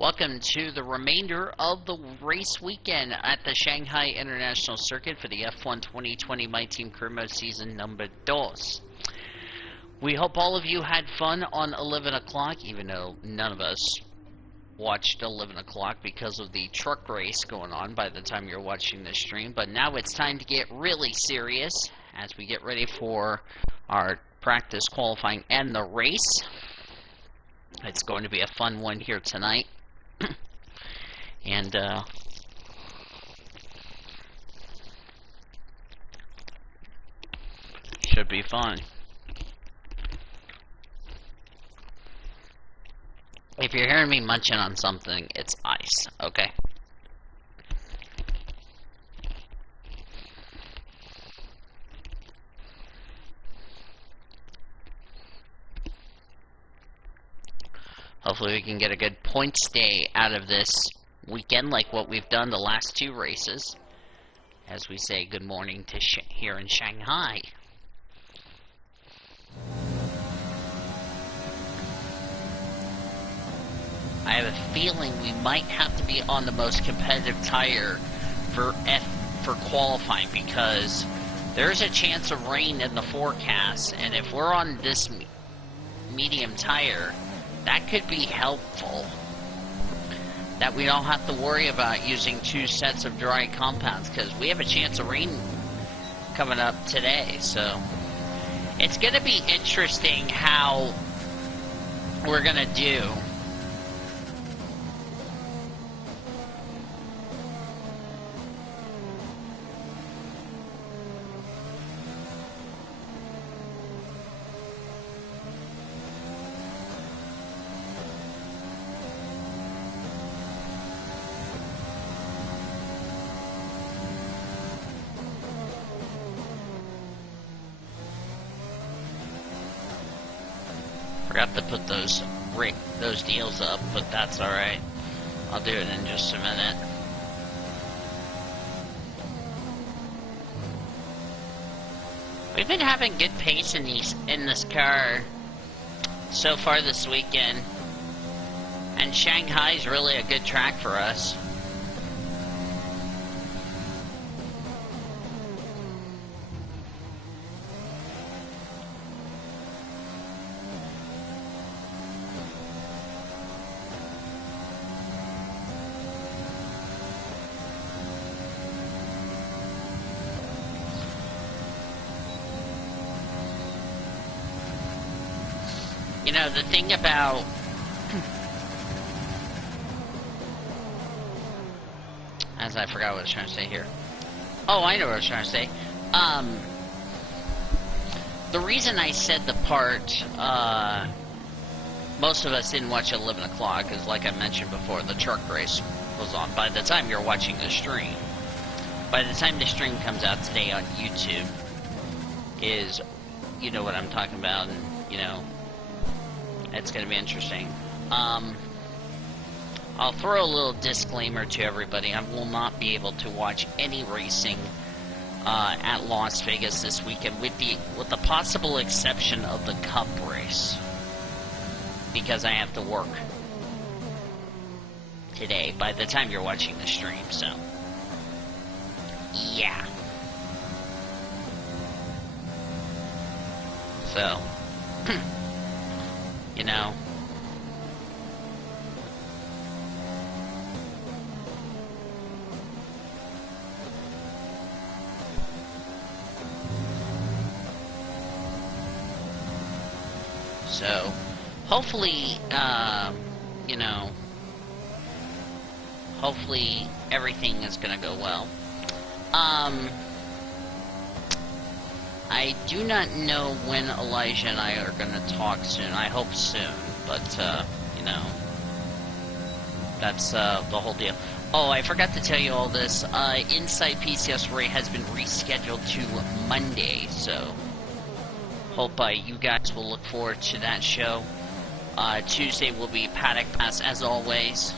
Welcome to the remainder of the race weekend at the Shanghai International Circuit for the F1 2020 My Team Career Mode Season number 2. We hope all of you had fun on 11 o'clock, even though none of us watched 11 o'clock because of the truck race going on by the time you're watching this stream. But now it's time to get really serious as we get ready for our practice, qualifying, and the race. It's going to be a fun one here tonight. And should be fun. If you're hearing me munching on something, it's ice, okay? Hopefully we can get a good points day out of this weekend like what we've done the last two races, as we say good morning to here in Shanghai. I have a feeling we might have to be on the most competitive tire for qualifying, because there's a chance of rain in the forecast, and if we're on this medium tire, that could be helpful. That we don't have to worry about using 2 sets of dry compounds, because we have a chance of rain coming up today. So it's going to be interesting how we're going to do. Forgot to put those deals up, but that's alright. I'll do it in just a minute. We've been having good pace in this car so far this weekend, and Shanghai's really a good track for us. You know, the thing about I forgot what I was trying to say here. Oh, I know what I was trying to say. The reason I said the part, most of us didn't watch at 11 o'clock is, like I mentioned before, the truck race was on. By the time you're watching the stream, by the time the stream comes out today on YouTube, you know what I'm talking about, and, you know, it's going to be interesting. I'll throw a little disclaimer to everybody. I will not be able to watch any racing at Las Vegas this weekend, with the possible exception of the Cup race, because I have to work today by the time you're watching the stream, so yeah. So you know, so hopefully, you know, hopefully everything is gonna go well. I do not know when Elijah and I are going to talk soon. I hope soon, but, you know, that's the whole deal. Oh, I forgot to tell you all this. Inside PCS Ray has been rescheduled to Monday, so hope you guys will look forward to that show. Tuesday will be Paddock Pass, as always.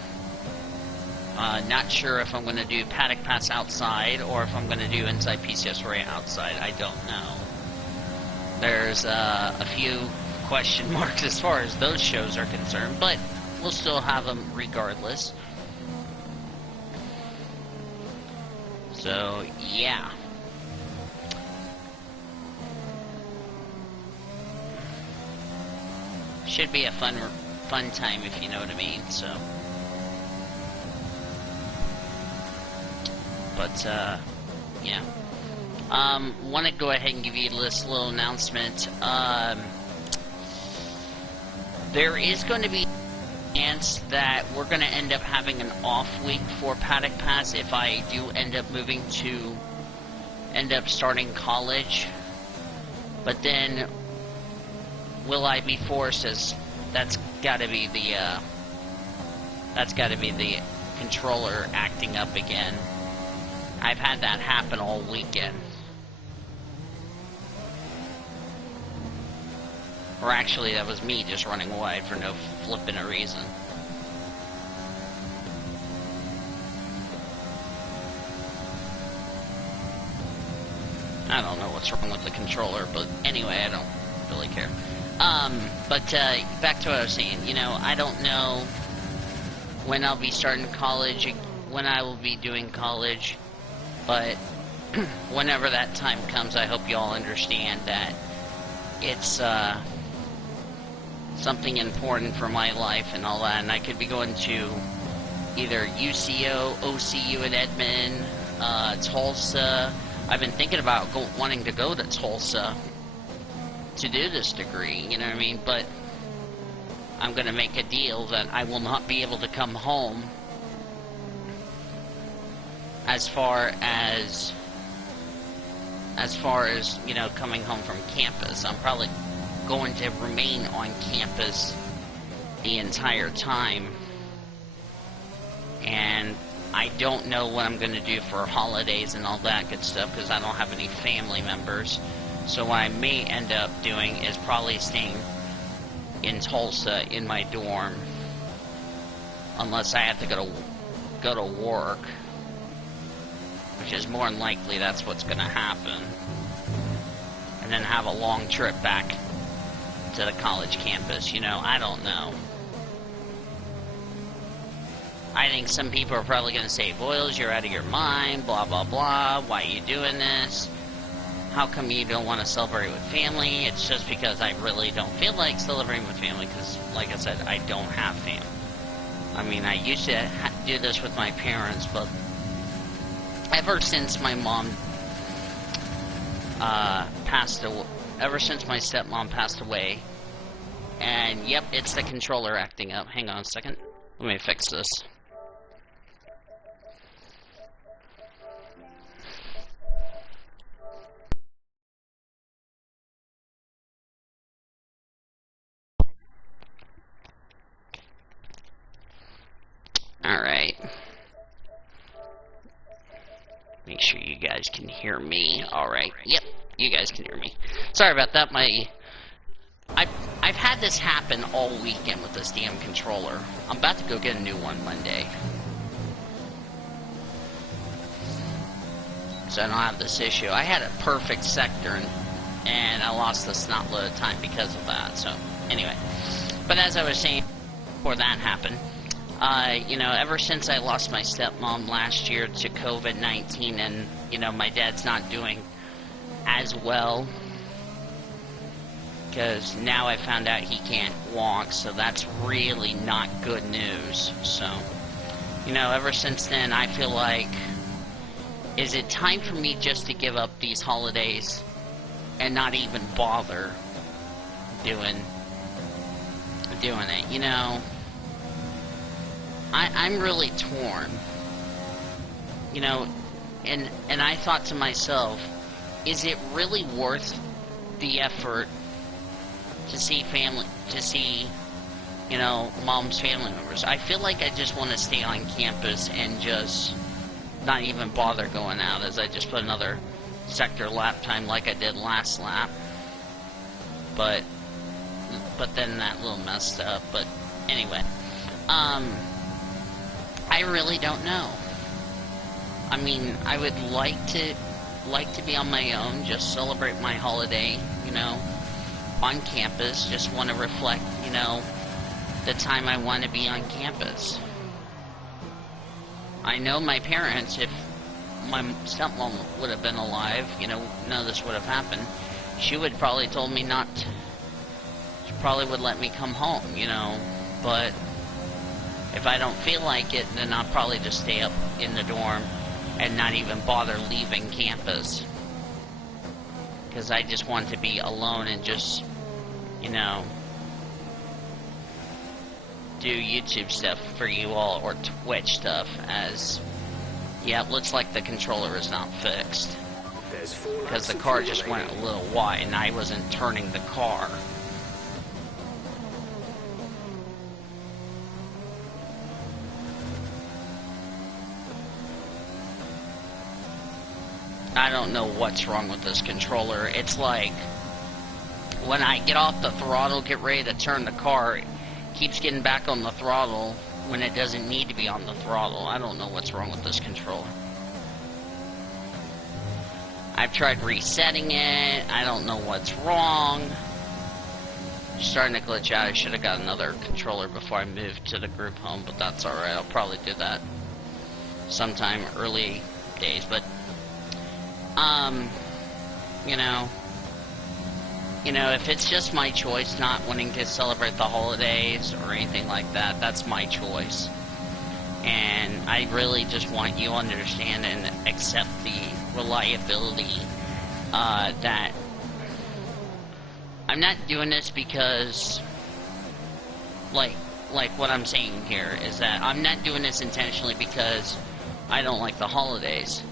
Not sure if I'm going to do Paddock Pass outside or if I'm going to do Inside PCS Ray outside. I don't know. There's a few question marks as far as those shows are concerned, but we'll still have them regardless. So, yeah. Should be a fun time, if you know what I mean, so. But, yeah. Want to go ahead and give you this little announcement. There is going to be a chance that we're going to end up having an off week for Paddock Pass if I do end up starting college. But then, will I be forced? As that's got to be the controller acting up again. I've had that happen all weekend. Or actually, that was me just running away for no flipping a reason. I don't know what's wrong with the controller, but anyway, I don't really care. But back to what I was saying. You know, I don't know when I'll be starting college, when I will be doing college, but whenever that time comes, I hope you all understand that it's something important for my life and all that, and I could be going to either UCO, OCU in Edmond, Tulsa. I've been thinking about wanting to go to Tulsa to do this degree, you know what I mean, but I'm going to make a deal that I will not be able to come home as far as, you know, coming home from campus. I'm probably going to remain on campus the entire time, and I don't know what I'm going to do for holidays and all that good stuff because I don't have any family members. So what I may end up doing is probably staying in Tulsa in my dorm, unless I have to go to work, which is more than likely that's what's going to happen, and then have a long trip back to the college campus. You know, I don't know. I think some people are probably going to say, Boyles, you're out of your mind, blah, blah, blah, why are you doing this? How come you don't want to celebrate with family? It's just because I really don't feel like celebrating with family, because, like I said, I don't have family. I mean, I used to do this with my parents, but ever since my mom passed away, ever since my stepmom passed away, and yep, it's the controller acting up. Hang on a second. Let me fix this. Alright. Make sure you guys can hear me. Alright. Yep, you guys can hear me. Sorry about that. I've had this happen all weekend with this damn controller. I'm about to go get a new one Monday, so I don't have this issue. I had a perfect sector, and I lost a snot load of time because of that. So, anyway. But as I was saying, before that happened, you know, ever since I lost my stepmom last year to COVID-19, and, you know, my dad's not doing as well, because now I found out he can't walk, so that's really not good news. So, you know, ever since then, I feel like, is it time for me just to give up these holidays and not even bother doing it? You know, I'm really torn. You know, and I thought to myself, is it really worth the effort to see family, you know, mom's family members? I feel like I just want to stay on campus and just not even bother going out, as I just put another sector lap time like I did last lap. But then that little messed up. But anyway, I really don't know. I mean, I would like to be on my own, just celebrate my holiday, you know, on campus. Just want to reflect, you know, the time I want to be on campus. I know my parents, if my stepmom would have been alive, you know, none of this would have happened. She would probably told me not to, she probably would let me come home, you know, but if I don't feel like it, then I'll probably just stay up in the dorm and not even bother leaving campus. Because I just want to be alone and just, you know, do YouTube stuff for you all, or Twitch stuff, as, yeah, it looks like the controller is not fixed. Because the car just went a little wide and I wasn't turning the car. I don't know what's wrong with this controller. It's like, when I get off the throttle, get ready to turn the car, it keeps getting back on the throttle when it doesn't need to be on the throttle. I don't know what's wrong with this controller. I've tried resetting it. I don't know what's wrong. It's starting to glitch out. I should have got another controller before I moved to the group home, but that's alright. I'll probably do that sometime early days, but you know, if it's just my choice not wanting to celebrate the holidays or anything like that, that's my choice. And I really just want you to understand and accept the reliability that I'm not doing this because, like what I'm saying here is that I'm not doing this intentionally because I don't like the holidays.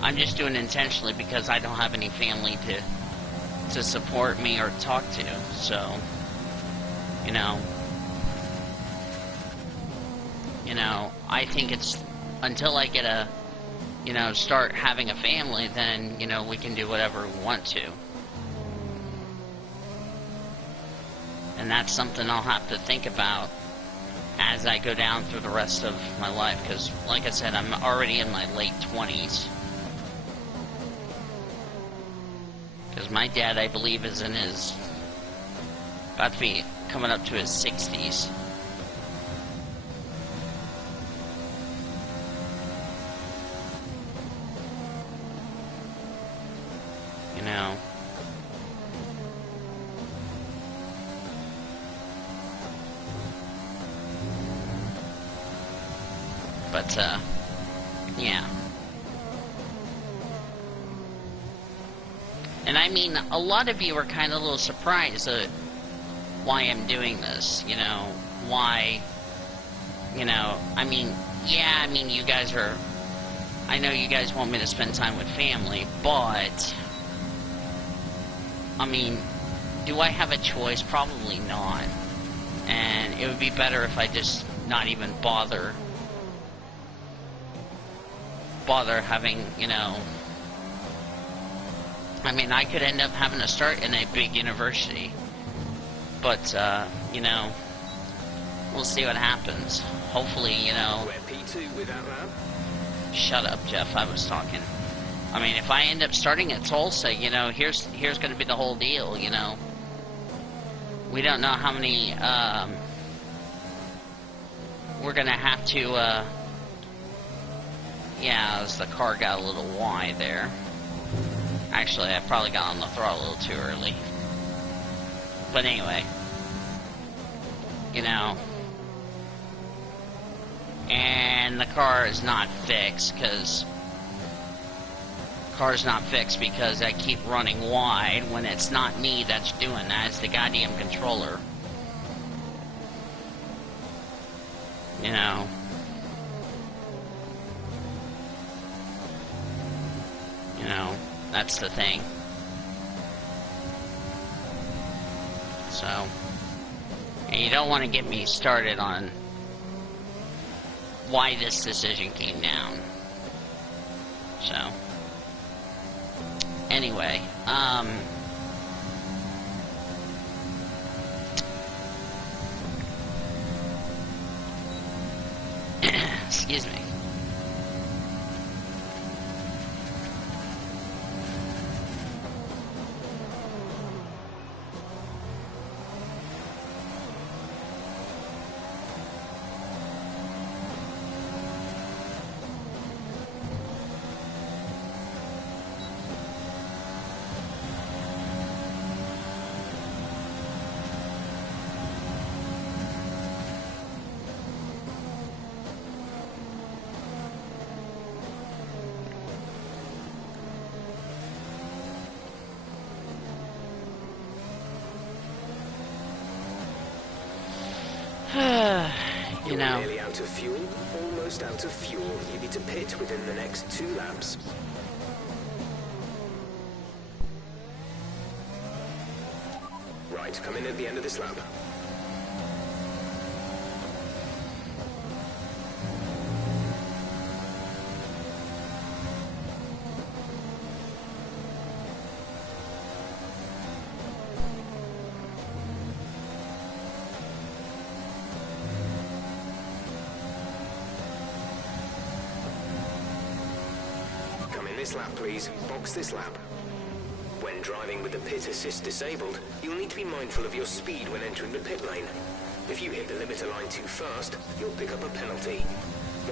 I'm just doing it intentionally because I don't have any family to support me or talk to. So, you know, I think it's until I get a, you know, start having a family, then, you know, we can do whatever we want to. And that's something I'll have to think about as I go down through the rest of my life, because, like I said, I'm already in my late 20s. Because my dad, I believe, is in his, about to be coming up to his 60s. You know. But, yeah. And I mean, a lot of you are kind of a little surprised at why I'm doing this, you know, why, you know, I mean, yeah, I mean, you guys are, I know you guys want me to spend time with family, but, I mean, do I have a choice? Probably not. And it would be better if I just not even bother having, you know, I mean, I could end up having to start in a big university, but, you know, we'll see what happens. Hopefully, you know, shut up, Jeff, I was talking. I mean, if I end up starting at Tulsa, you know, here's going to be the whole deal, you know. We don't know how many, we're going to have to, yeah, as the car got a little wide there. Actually, I probably got on the throttle a little too early. But anyway, you know, and the car is not fixed because I keep running wide when it's not me that's doing that. It's the goddamn controller. You know. You know, that's the thing. So, and you don't want to get me started on why this decision came down. So, anyway, excuse me. You You're know. nearly out of fuel, almost out of fuel. You need to pit within the next 2 laps. Right, come in at the end of this lap. This lap, please. Box this lap. When driving with the pit assist disabled, you'll need to be mindful of your speed when entering the pit lane. If you hit the limiter line too fast, you'll pick up a penalty.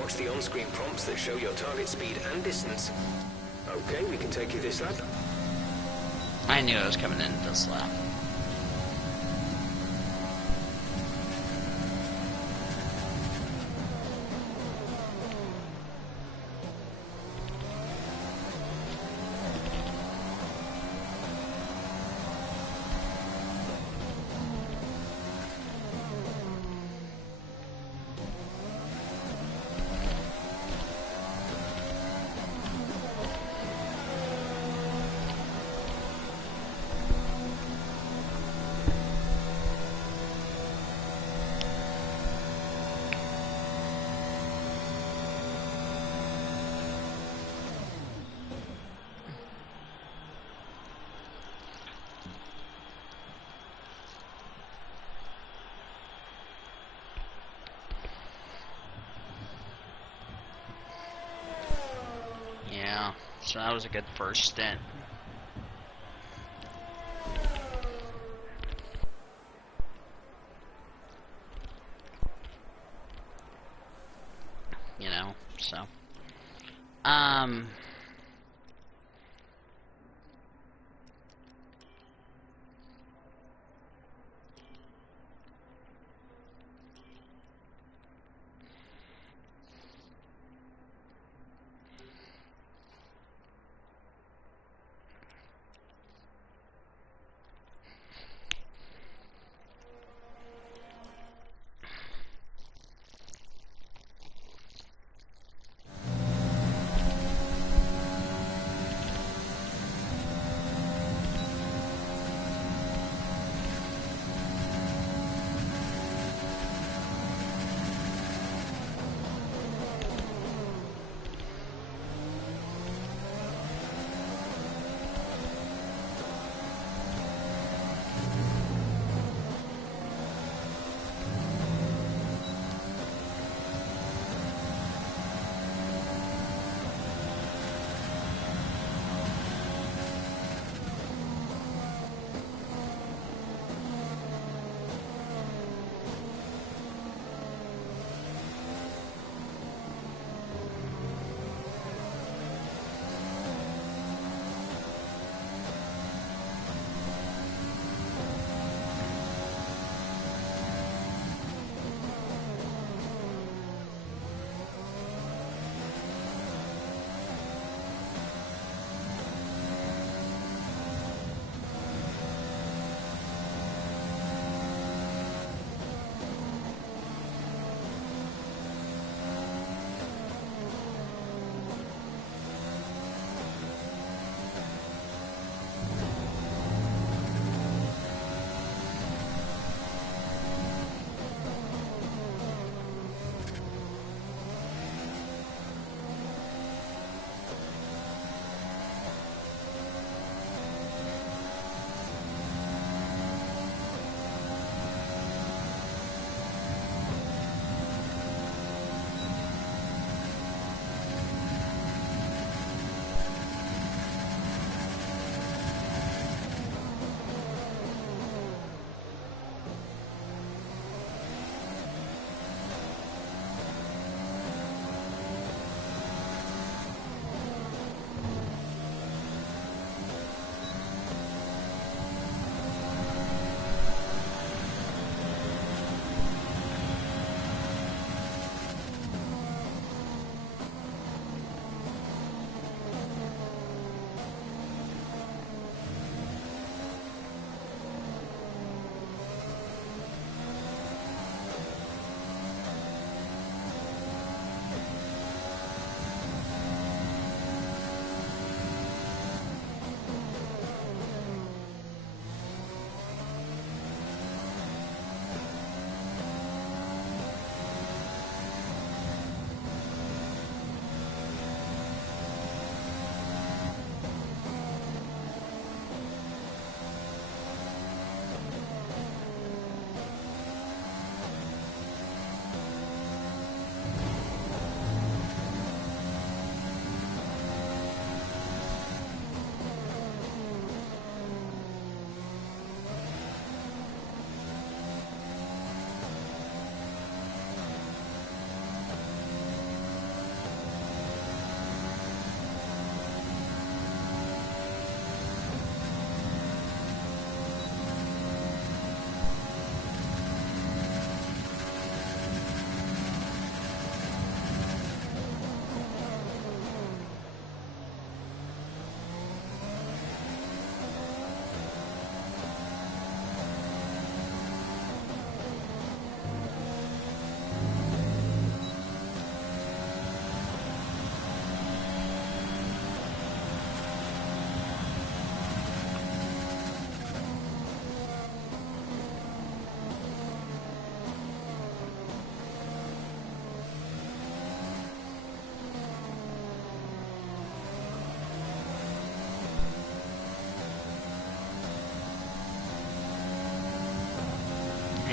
Watch the on-screen prompts that show your target speed and distance. Okay, we can take you this lap. I knew I was coming in this lap. Yeah, so that was a good first stint. You know, so.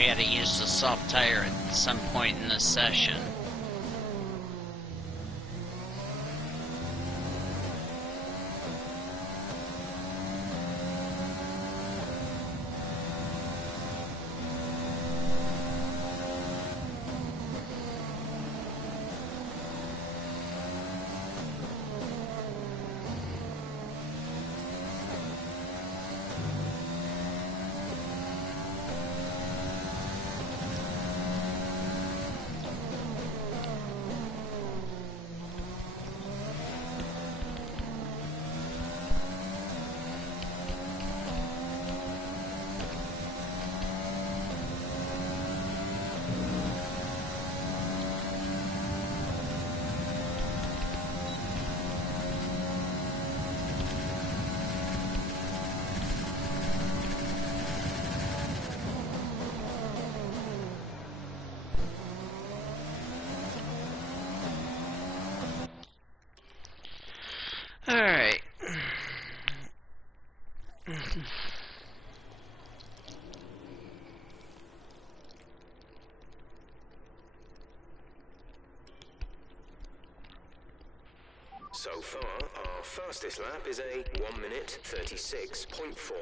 We had to use the soft tire at some point in the session. Alright. So far, our fastest lap is a 1 minute 36.4.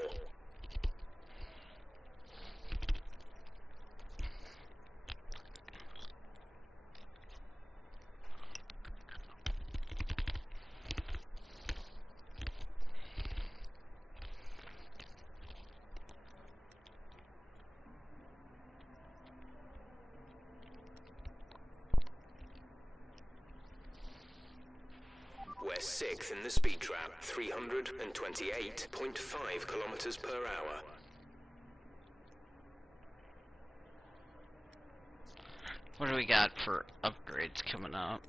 We're 6th in the speed trap, 328.5 kilometers per hour. What do we got for upgrades coming up?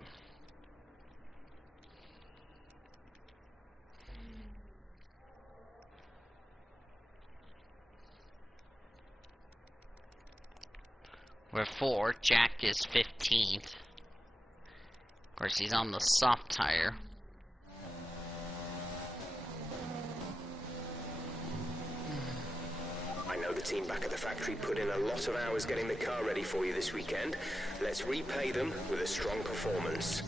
We're 4. Jack is 15th. Of course, he's on the soft tire. I know the team back at the factory put in a lot of hours getting the car ready for you this weekend. Let's repay them with a strong performance.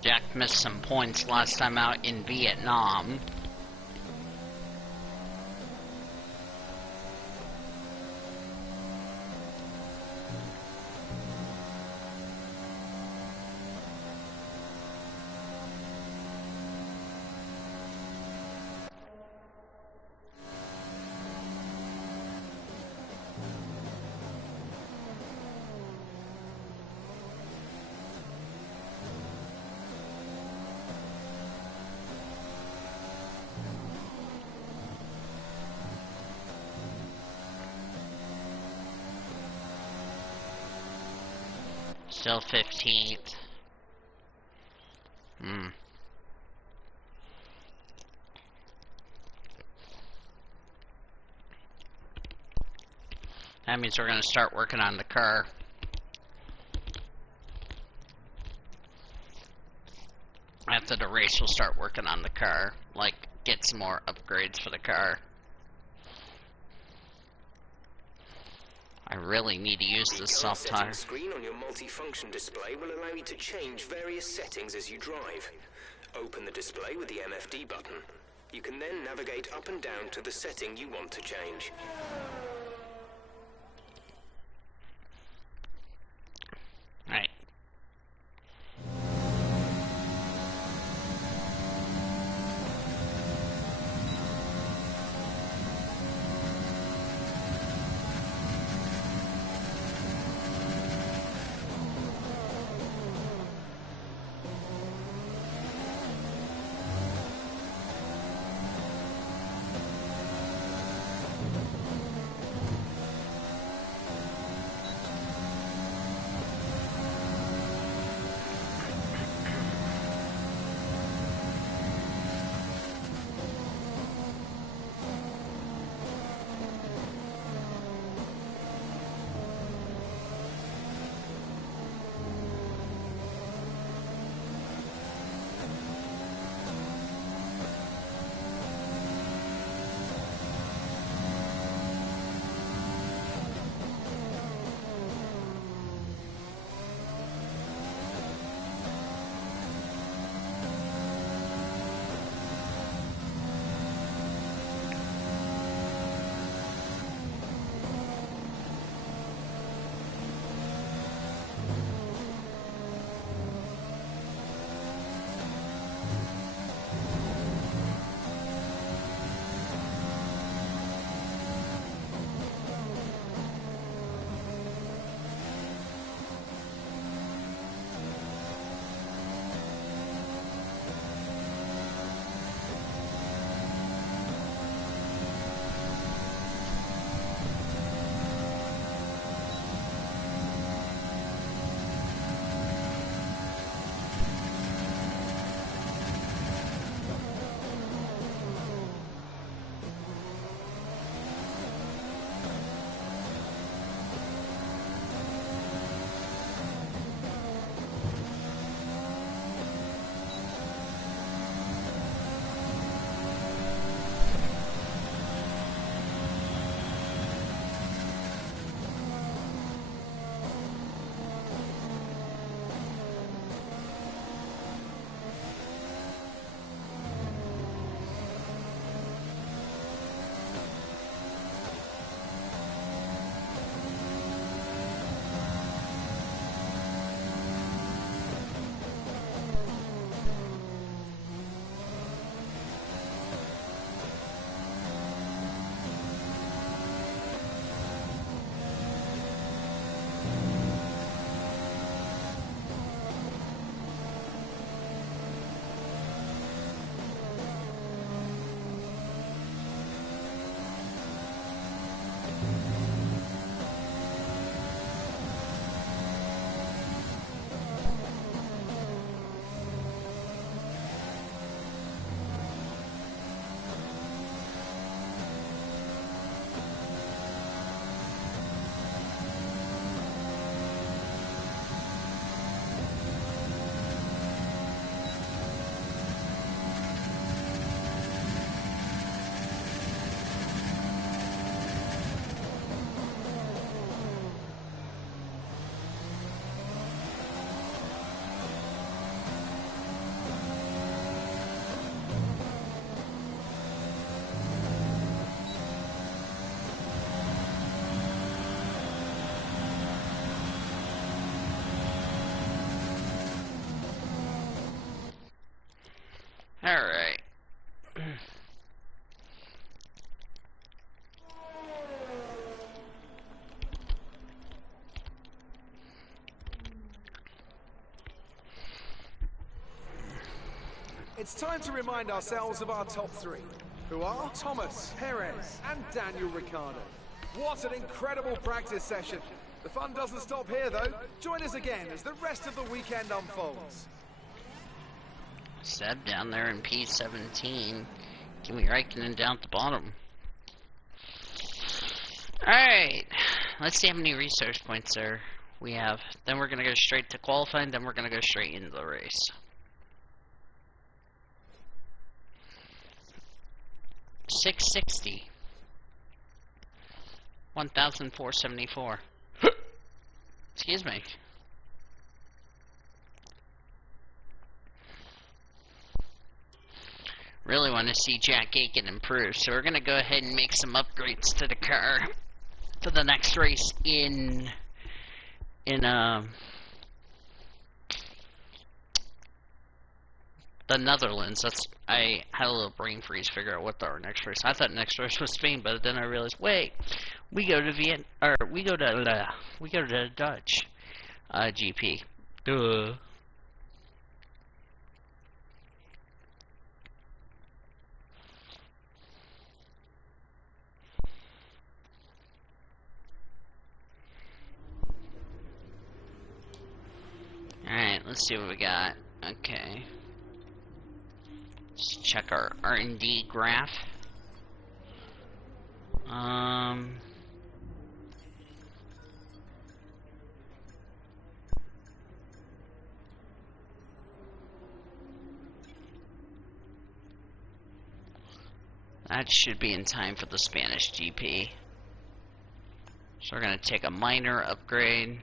Jack missed some points last time out in Vietnam. Still 15th. That means we're going to start working on the car. After the race, we'll start working on the car. Like, get some more upgrades for the car. I really need to use this soft tire. The screen on your multifunction display will allow you to change various settings as you drive. Open the display with the MFD button. You can then navigate up and down to the setting you want to change. Right. Alright. It's time to remind ourselves of our top three, who are Thomas, Perez, and Daniel Ricciardo. What an incredible practice session. The fun doesn't stop here, though. Join us again as the rest of the weekend unfolds. Seb down there in P17. Kimi Räikkönen down at the bottom. Alright. Let's see how many resource points there we have. Then we're going to go straight to qualifying. Then we're going to go straight into the race. 660. 1,474. Excuse me. Really want to see Jack Aiken improve, so we're going to go ahead and make some upgrades to the car for the next race in the Netherlands. I had a little brain freeze to figure out what our next race. I thought next race was Spain, but then I realized, wait, we go to we go to the Dutch GP. Duh. Alright, let's see what we got. Okay. Let's check our R&D graph. That should be in time for the Spanish GP. So we're going to take a minor upgrade.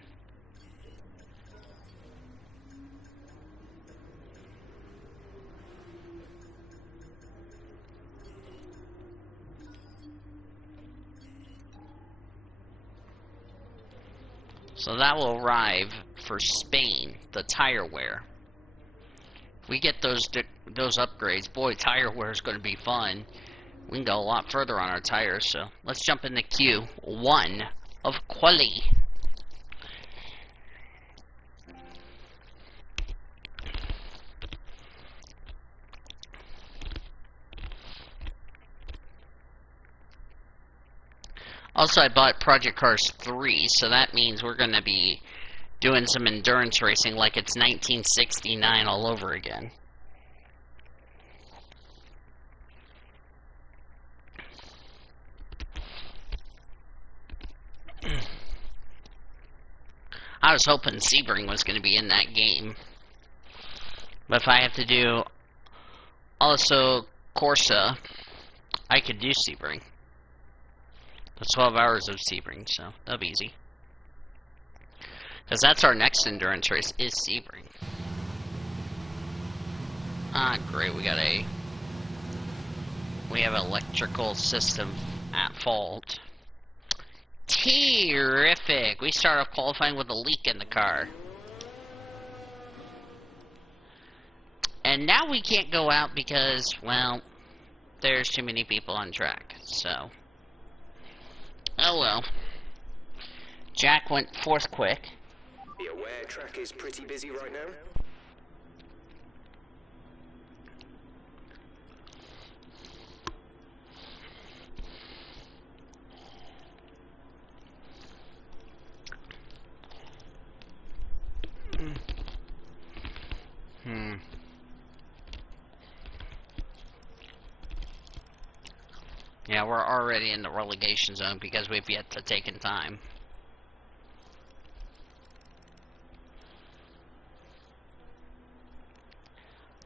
So that will arrive for Spain, the tire wear. If we get those upgrades, boy, tire wear is going to be fun. We can go a lot further on our tires, so let's jump into Q1 of Quali. Also, I bought Project Cars 3, so that means we're going to be doing some endurance racing like it's 1969 all over again. I was hoping Sebring was going to be in that game. But if I have to do also Corsa, I could do Sebring. That's 12 hours of Sebring, so that'll be easy. Because that's our next endurance race, is Sebring. Ah, great, we have an electrical system at fault. Terrific! We start off qualifying with a leak in the car. And now we can't go out because, well, there's too many people on track, so. Oh well. Jack went fourth quick. Be aware track is pretty busy right now. Yeah, we're already in the relegation zone because we've yet to take in time.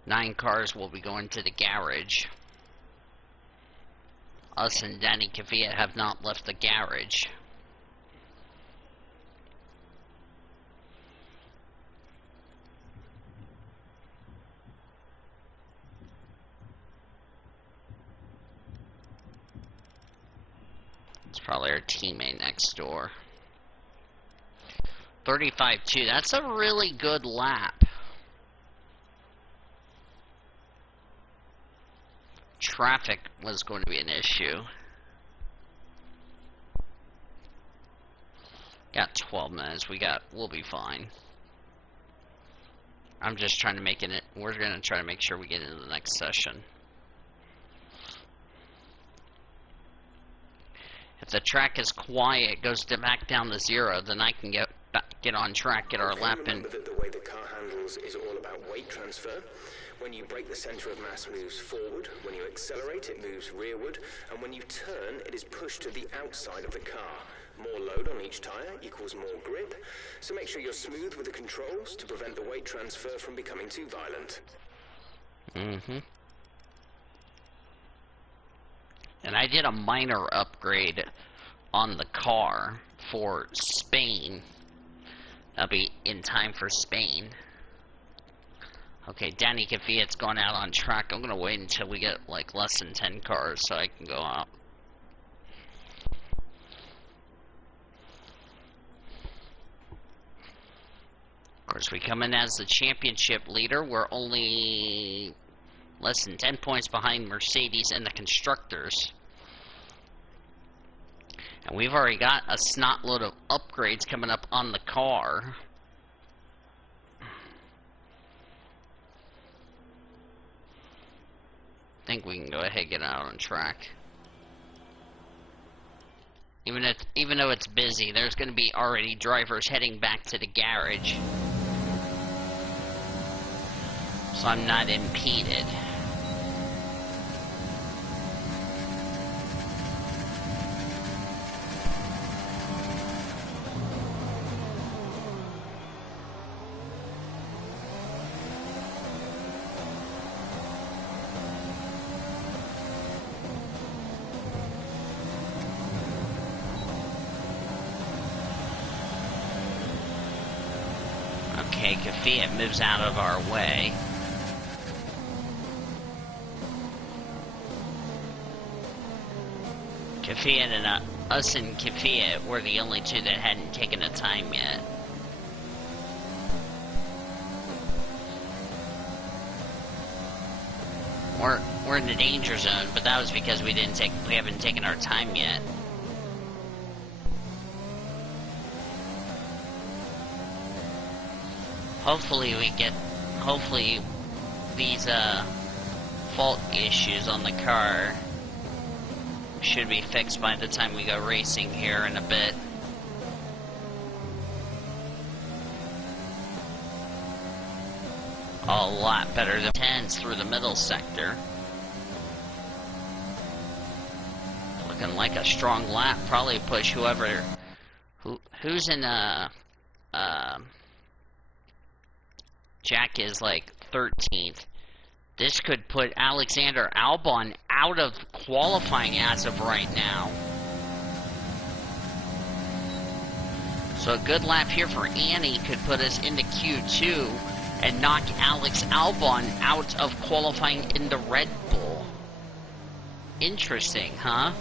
Nine cars will be going to the garage. Us and Danny Kvyat have not left the garage. It's probably our teammate next door. 35-2. That's a really good lap. traffic was going to be an issue. Got 12 minutes. We'll be fine. I'm just trying to make it. We're gonna try to make sure we get into the next session. If the track is quiet, goes back down to 0, then I can get on track, get our lap in. Remember that the way the car handles is all about weight transfer. When you brake, the center of mass moves forward. When you accelerate, it moves rearward. And when you turn, it is pushed to the outside of the car. More load on each tire equals more grip. So make sure you're smooth with the controls to prevent the weight transfer from becoming too violent. Mm-hmm. And I did a minor upgrade on the car for Spain. That'll be in time for Spain. Okay, Danny Cafiat's gone out on track. I'm gonna wait until we get like less than 10 cars so I can go out. Of course, we come in as the championship leader. We're only less than 10 points behind Mercedes and the constructors. And we've already got a snot load of upgrades coming up on the car. I think we can go ahead and get out on track. Even though it's busy, there's going to be already drivers heading back to the garage. So I'm not impeded. Okay, Cafiat moves out of our way. Cafiat and us and Cafiat were the only two that hadn't taken a time yet. We're in the danger zone, but that was because we haven't taken our time yet. Hopefully these fault issues on the car should be fixed by the time we go racing here in a bit. A lot better than 10s through the middle sector. Looking like a strong lap, probably push who's in Jack is like 13th. This could put Alexander Albon out of qualifying as of right now. So a good lap here for Annie could put us into Q2 and knock Alex Albon out of qualifying in the Red Bull. Interesting, huh?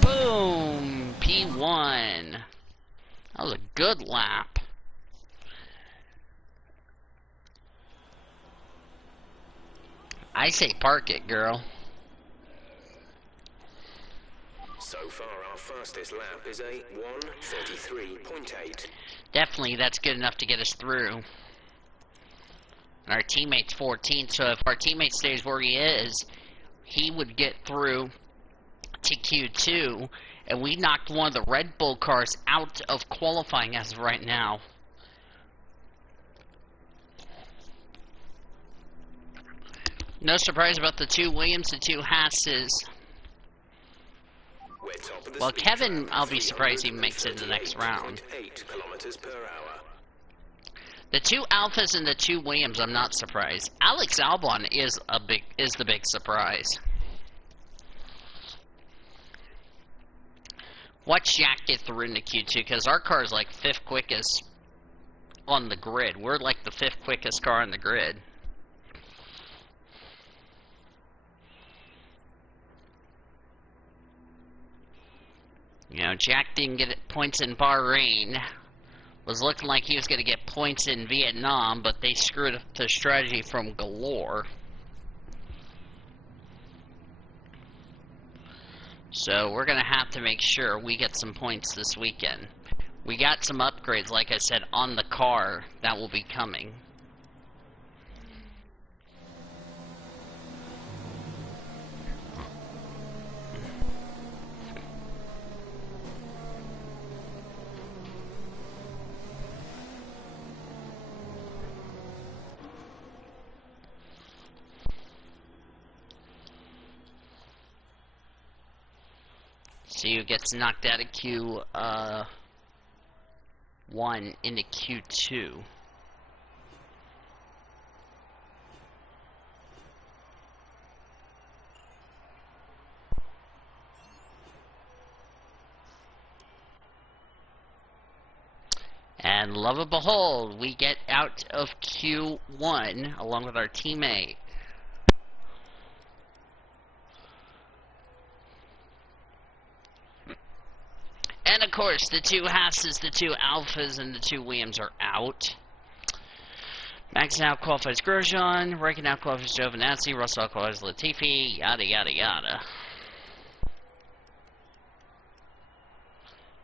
Boom! P1. That was a good lap. I say park it, girl. So far, our fastest lap is a 1:33.8. Definitely, that's good enough to get us through. And our teammate's 14th, so if our teammate stays where he is, he would get through to Q2, and we knocked one of the Red Bull cars out of qualifying as of right now. No surprise about the two Williams, the two Hasses. Well, Kevin, I'll be surprised he makes it in the next round. 8 kilometers per hour. The two Alphas and the two Williams, I'm not surprised. Alex Albon is the big surprise. Watch Jack get through into Q2, because our car is like 5th quickest on the grid. We're like the 5th quickest car on the grid. You know, Jack didn't get points in Bahrain. Was looking like he was going to get points in Vietnam, but they screwed up the strategy from galore. So we're going to have to make sure we get some points this weekend. We got some upgrades, like I said, on the car that will be coming. See who gets knocked out of Q1 into Q2. And lo and behold, we get out of Q1 along with our teammate. And of course, the two Hasses, the two Alphas, and the two Williams are out. Max now qualifies Grosjean, Raikkonen now qualifies Giovinazzi, Russell qualifies Latifi, yada yada yada.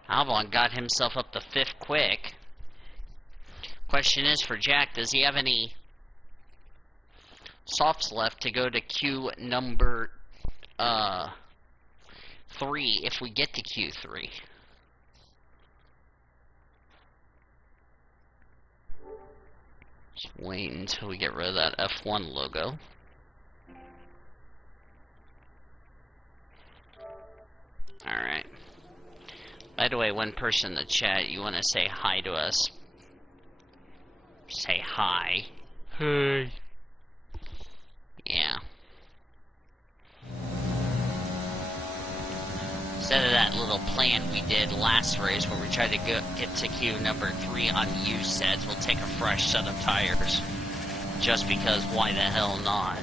Albon got himself up to 5th quick. Question is for Jack, does he have any softs left to go to Q number 3 if we get to Q3? Just wait until we get rid of that F1 logo. Alright. By the way, one person in the chat, you want to say hi to us. Say hi. Hey. Yeah. Instead of that little plan we did last race where we tried to get to Q number 3 on used sets, we'll take a fresh set of tires. Just because, why the hell not?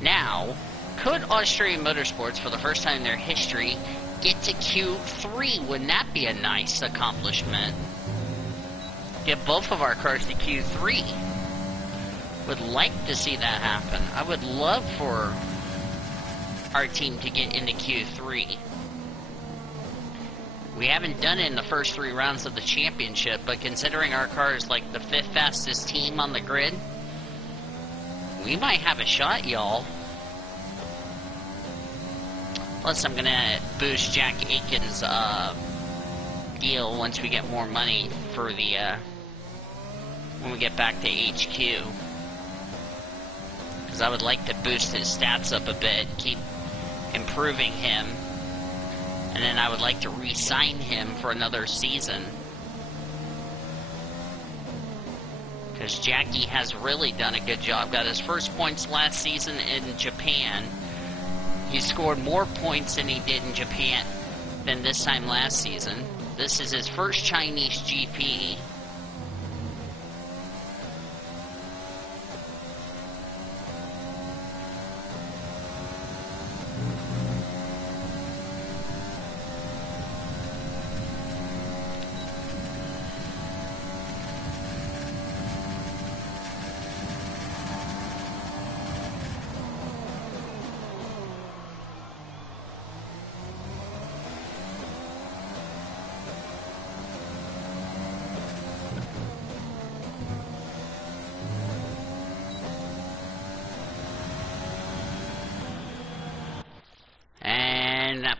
Now, could Australian Motorsports, for the first time in their history, get to Q3? Wouldn't that be a nice accomplishment? Get both of our cars to Q3. Would like to see that happen. I would love for our team to get into Q3. We haven't done it in the first 3 rounds of the championship, but considering our car is like the 5th fastest team on the grid, we might have a shot, y'all. Plus, I'm gonna boost Jack Aiken's deal once we get more money for the when we get back to HQ. Because I would like to boost his stats up a bit, keep improving him, and then I would like to re-sign him for another season. Because Jackie has really done a good job. Got his first points last season in Japan. He scored more points than he did in Japan than this time last season. This is his first Chinese GP.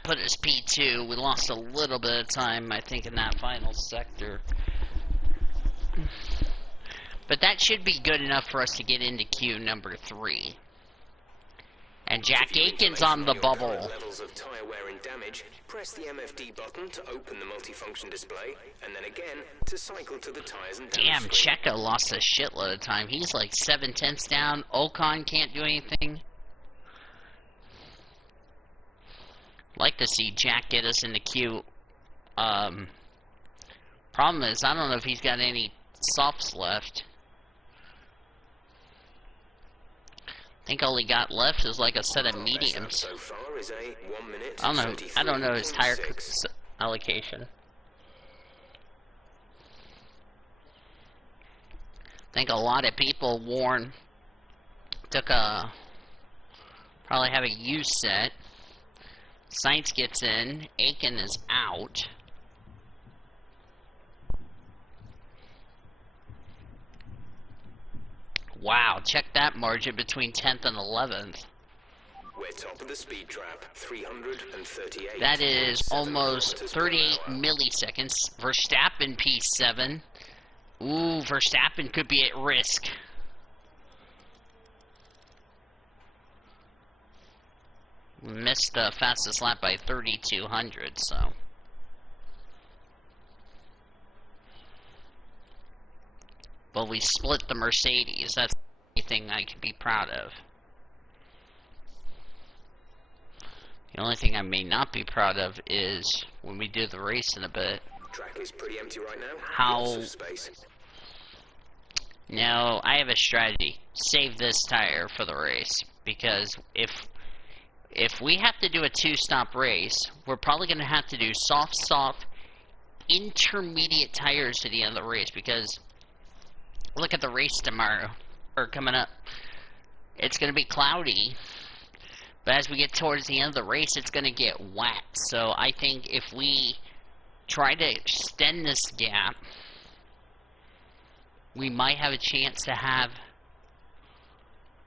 Put us P2. We lost a little bit of time, I think, in that final sector. But that should be good enough for us to get into Q number 3. And Jack Aiken's on the bubble. Levels of tire wear and damage, press the MFD button to open the multifunction display, and then again to cycle to the tires and damage. Damn, Checo lost a shitload of time. He's like 7/10 down. Ocon can't do anything. Like to see Jack get us in the queue. Problem is, I don't know if he's got any softs left. I think all he got left is like a set of Our best lap mediums. so far is a 1 minute I don't know his tire 33.6. allocation. I think a lot of people probably have a U set. Sainz gets in, Aiken is out. Wow, check that margin between 10th and 11th. We're top of the speed trap, 338. That is 7 almost kilometers per 38 hour. milliseconds. Verstappen P7. Ooh, Verstappen could be at risk. Missed the fastest lap by 3,200, so. But we split the Mercedes. That's the only thing I can be proud of. The only thing I may not be proud of is when we do the race in a bit. Track is pretty empty right now. How- Lots of space. No, I have a strategy. Save this tire for the race. Because if we have to do a two-stop race, we're probably going to have to do soft, intermediate tires at the end of the race. Because look at the race tomorrow, or coming up. It's going to be cloudy. But as we get towards the end of the race, it's going to get wet. So I think if we try to extend this gap, we might have a chance to have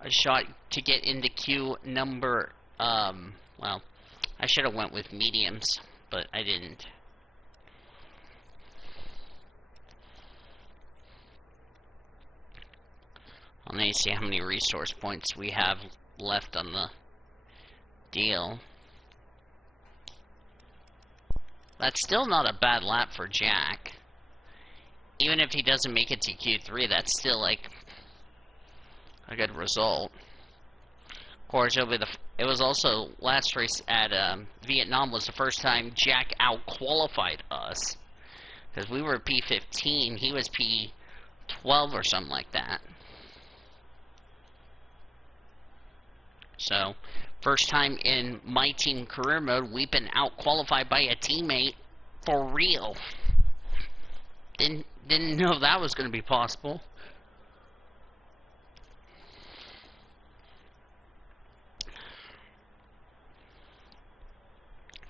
a shot to get into queue number, well, I should have went with mediums, but I didn't. I'll need to see how many resource points we have left on the deal. That's still not a bad lap for Jack. Even if he doesn't make it to Q3, that's still like a good result. Of course, it was also last race at Vietnam was the first time Jack out-qualified us. Because we were P15, he was P12 or something like that. So, first time in my team career mode, we've been out-qualified by a teammate for real. Didn't know that was going to be possible.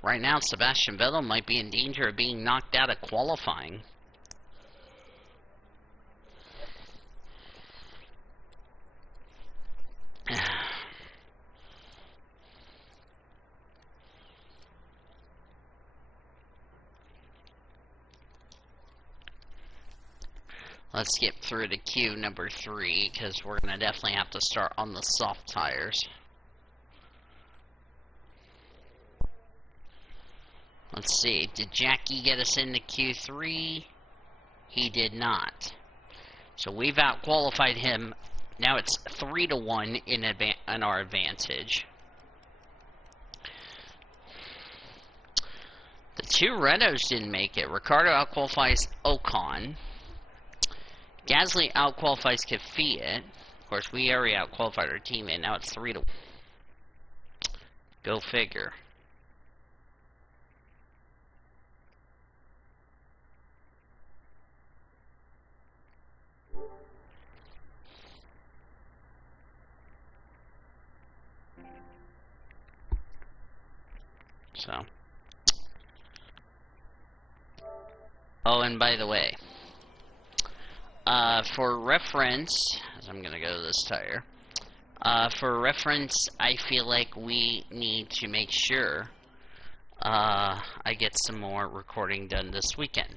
Right now, Sebastian Vettel might be in danger of being knocked out of qualifying. Let's get through to queue number 3, because we're going to definitely have to start on the soft tires. Let's see, did Jackie get us into Q3? He did not. So we've out-qualified him. Now it's 3-1 in our advantage. The two Renaults didn't make it. Ricardo out-qualifies Ocon. Gasly out-qualifies Kvyat. Of course, we already out-qualified our teammate. Now it's 3-1. Go figure. So. Oh, and by the way, for reference, as I'm gonna go to this tire, for reference, I feel like we need to make sure I get some more recording done this weekend.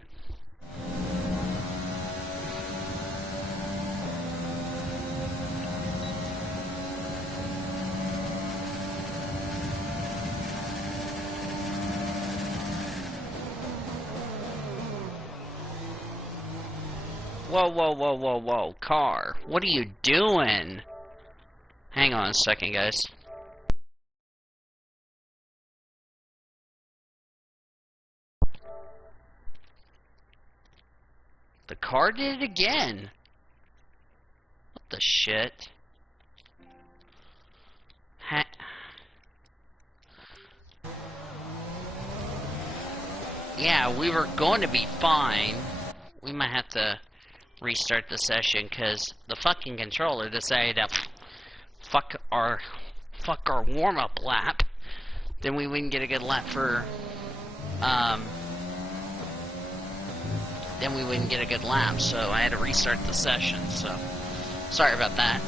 Whoa, whoa, whoa, whoa, whoa, car. What are you doing? Hang on a second, guys. The car did it again. What the shit? yeah, we were going to be fine. We might have to restart the session because the fucking controller decided to fuck our warm-up lap. Then we wouldn't get a good lap for then we wouldn't get a good lap, so I had to restart the session. So sorry about that.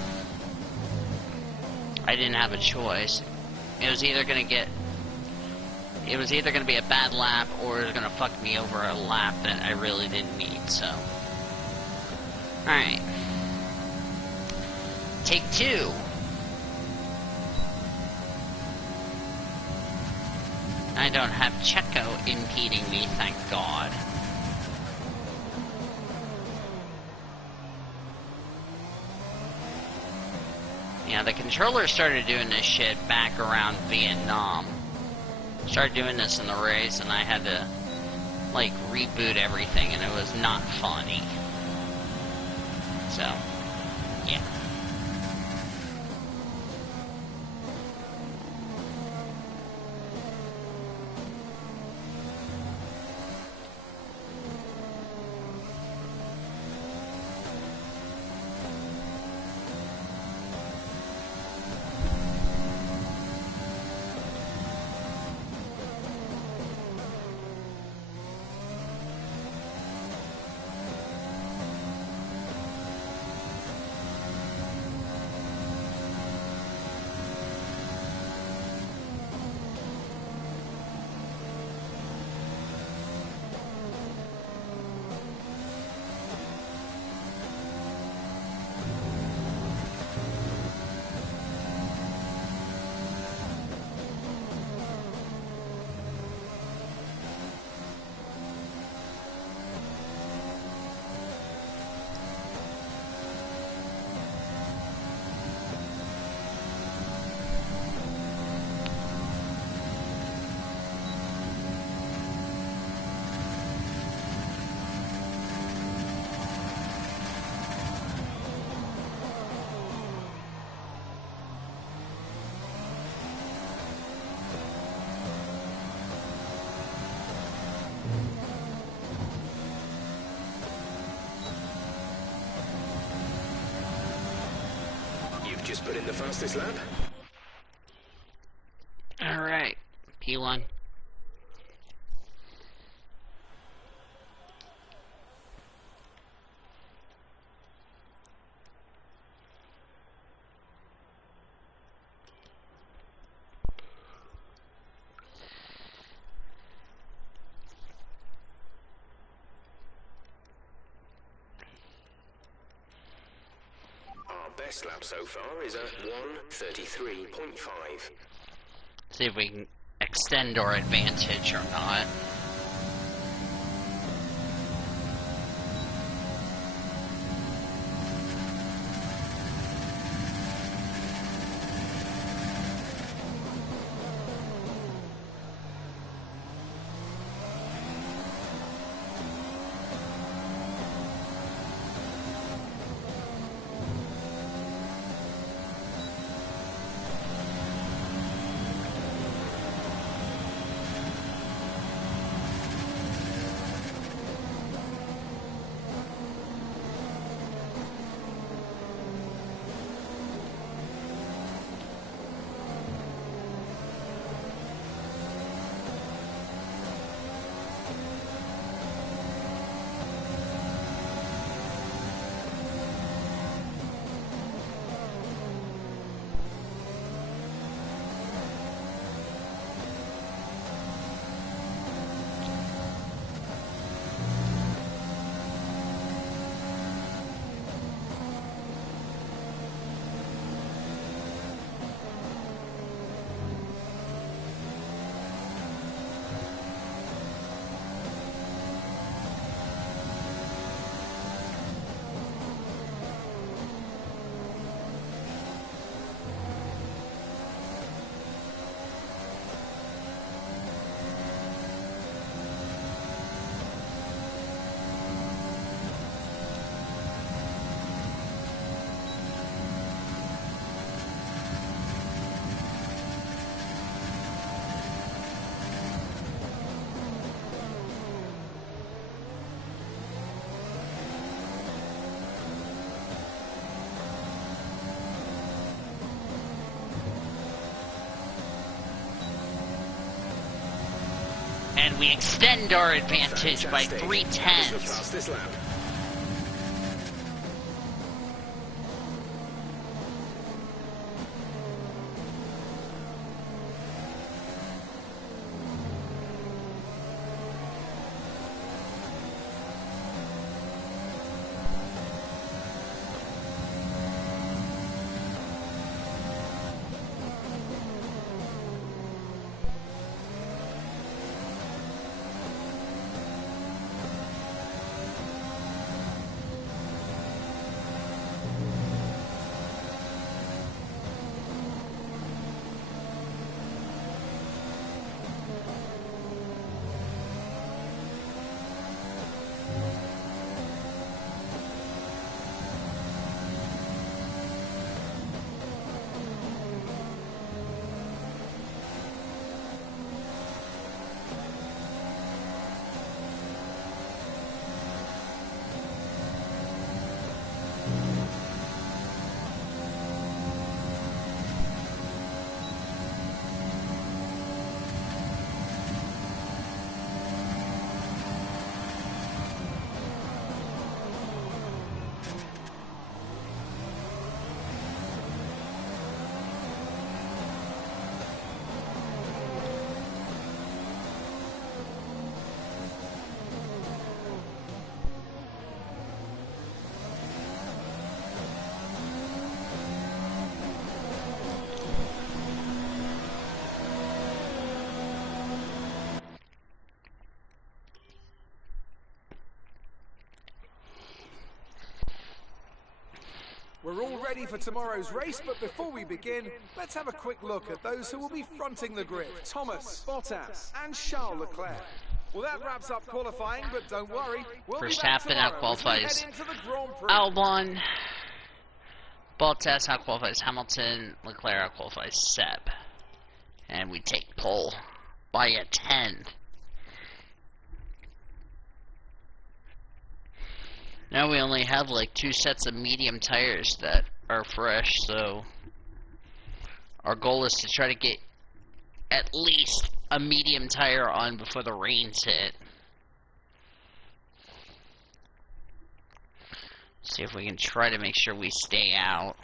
I didn't have a choice. It was either gonna be a bad lap or it was gonna fuck me over a lap that I really didn't need. So alright. Take two. I don't have Checo impeding me, thank God. Yeah, the controller started doing this shit back around Vietnam. Started doing this in the race, and I had to, like, reboot everything, and it was not funny. So, yeah. Just put in the fastest lap. Alright, P1. Best lap so far is at 1:33.5. See if we can extend our advantage or not. And we extend our advantage by Fantastic. 3 That was the tenths. fastest lap. We're all ready for tomorrow's race, but before we begin, let's have a quick look at those who will be fronting the grid. Thomas, Bottas, and Charles Leclerc. Well, that wraps up qualifying, but don't worry, we'll be back Verstappen out tomorrow as we qualifies head into the Grand Prix. Albon. Bottas out qualifies Hamilton. Leclerc out qualifies Seb. And we take pole by a 10th. Now we only have like 2 sets of medium tires that are fresh, so our goal is to try to get at least a medium tire on before the rains hit. See if we can try to make sure we stay out.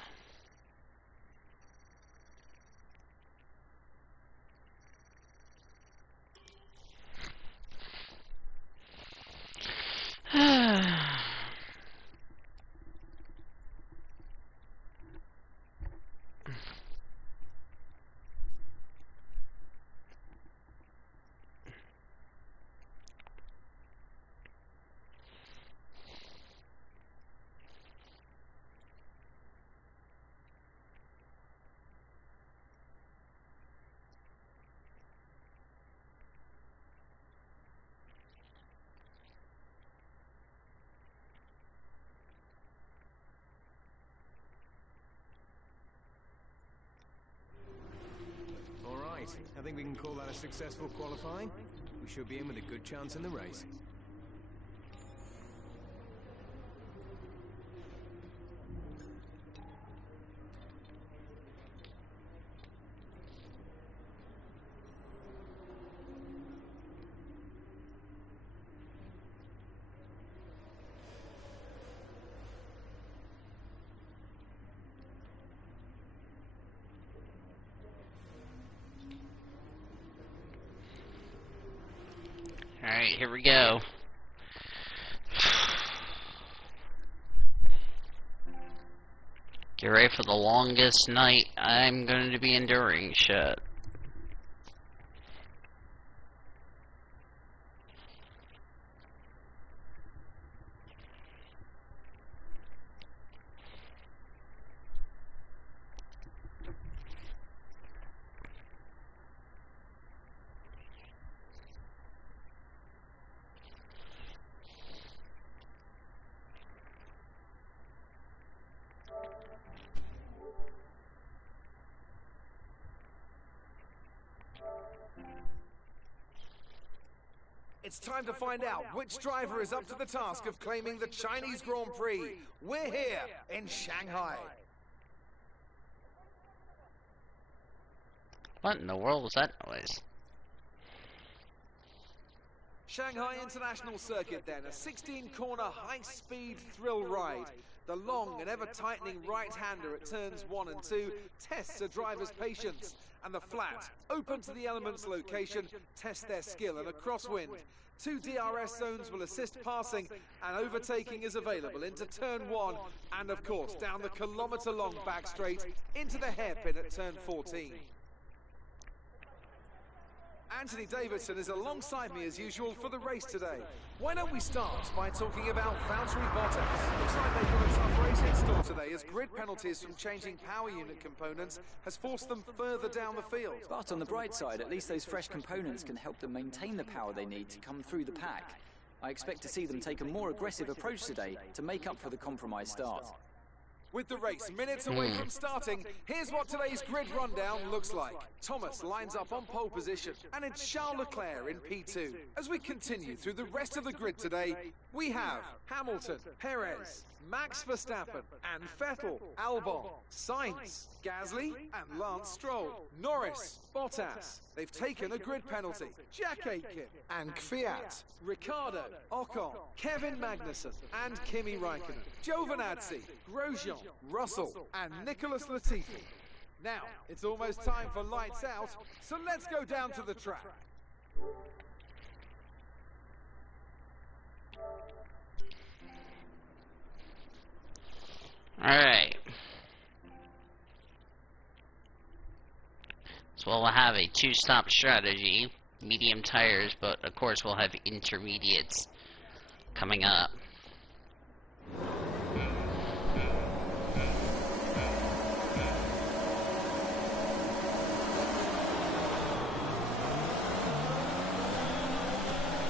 I think we can call that a successful qualifying. We should be in with a good chance in the race. Alright, here we go. Get ready for the longest night I'm going to be enduring. Shit. It's time to find out which driver is up to the task of claiming the Chinese Grand Prix. We're here in Shanghai. What in the world was that noise? Shanghai International Circuit then, a 16-corner high-speed thrill ride. The long and ever-tightening right-hander at turns 1 and 2 tests a driver's patience, and the flat, open to the elements location, tests their skill in a crosswind. 2 DRS zones will assist passing, and overtaking is available into turn 1, and of course down the kilometre-long back straight into the hairpin at turn 14. Anthony Davidson is alongside me as usual for the race today. Why don't we start by talking about Valtteri Bottas? Looks like they've got a tough race in store today, as grid penalties from changing power unit components has forced them further down the field. But on the bright side, at least those fresh components can help them maintain the power they need to come through the pack. I expect to see them take a more aggressive approach today to make up for the compromised start. With the race minutes away from starting, here's what today's grid rundown looks like. Thomas lines up on pole position, and it's Charles Leclerc in P2. As we continue through the rest of the grid today, we have Hamilton, Perez, Max Verstappen, and Vettel, Albon, Sainz, Gasly, and Lance Stroll, Norris, Bottas. They've taken a grid penalty. Jack Aitken and Kvyat, Ricciardo, Ocon, Kevin Magnussen, and Kimi Raikkonen, Giovinazzi, Grosjean, Russell, and Nicholas Latifi. Now, it's almost time for lights out, so let's go down to the track. Alright. So we'll have a two-stop strategy, medium tires, but of course we'll have intermediates coming up.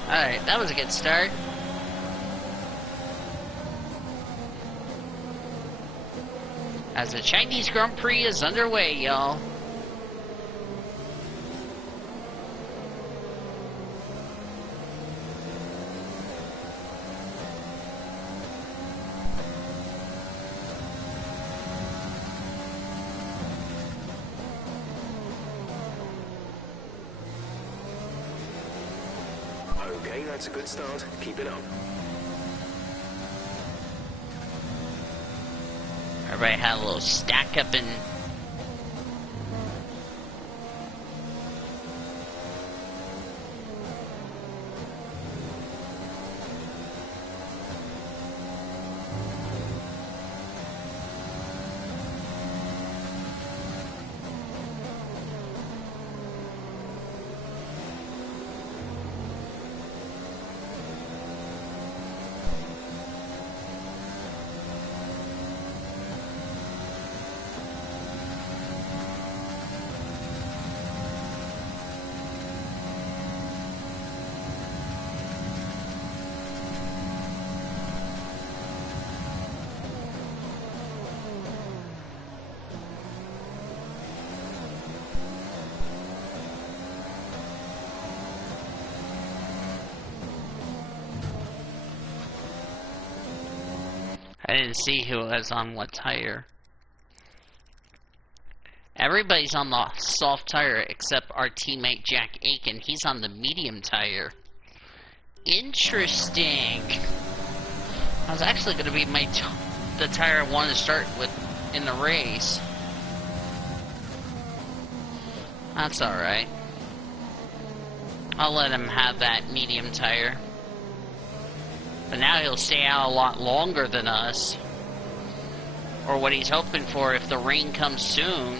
Alright, that was a good start. As the Chinese Grand Prix is underway, y'all. Okay, that's a good start. Keep it up. Everybody had a little stack up in... I didn't see who was on what tire. Everybody's on the soft tire except our teammate Jack Aitken. He's on the medium tire. Interesting. I was actually going to be the tire I wanted to start with in the race. That's alright. I'll let him have that medium tire. But now he'll stay out a lot longer than us. Or what he's hoping for, if the rain comes soon,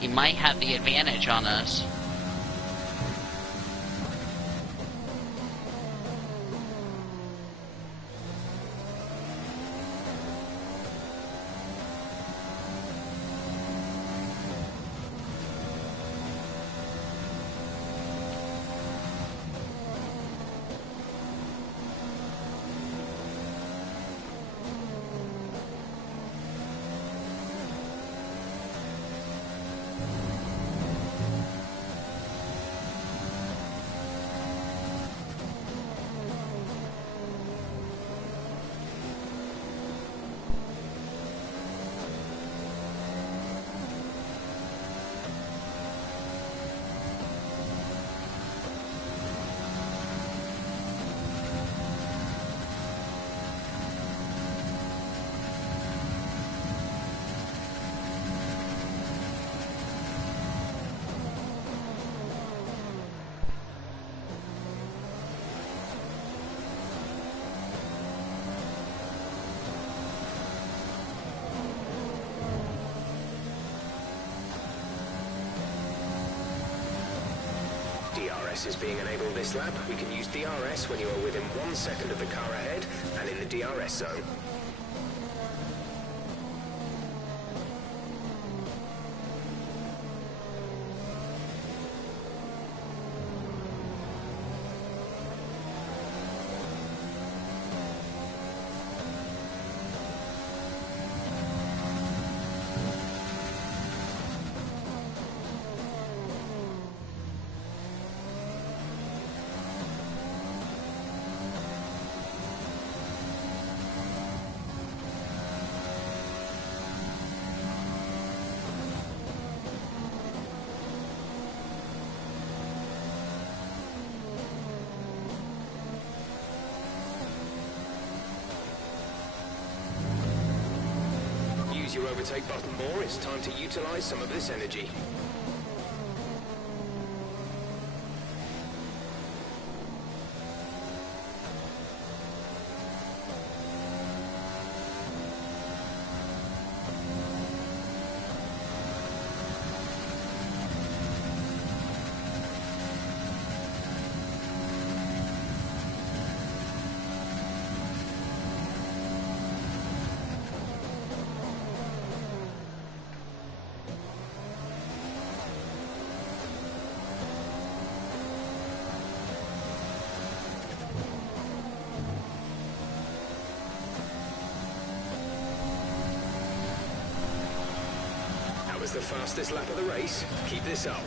he might have the advantage on us. DRS is being enabled this lap. We can use DRS when you are within 1 second of the car ahead and in the DRS zone. Use your overtake button more, it's time to utilize some of this energy. That was the fastest lap of the race. Keep this up.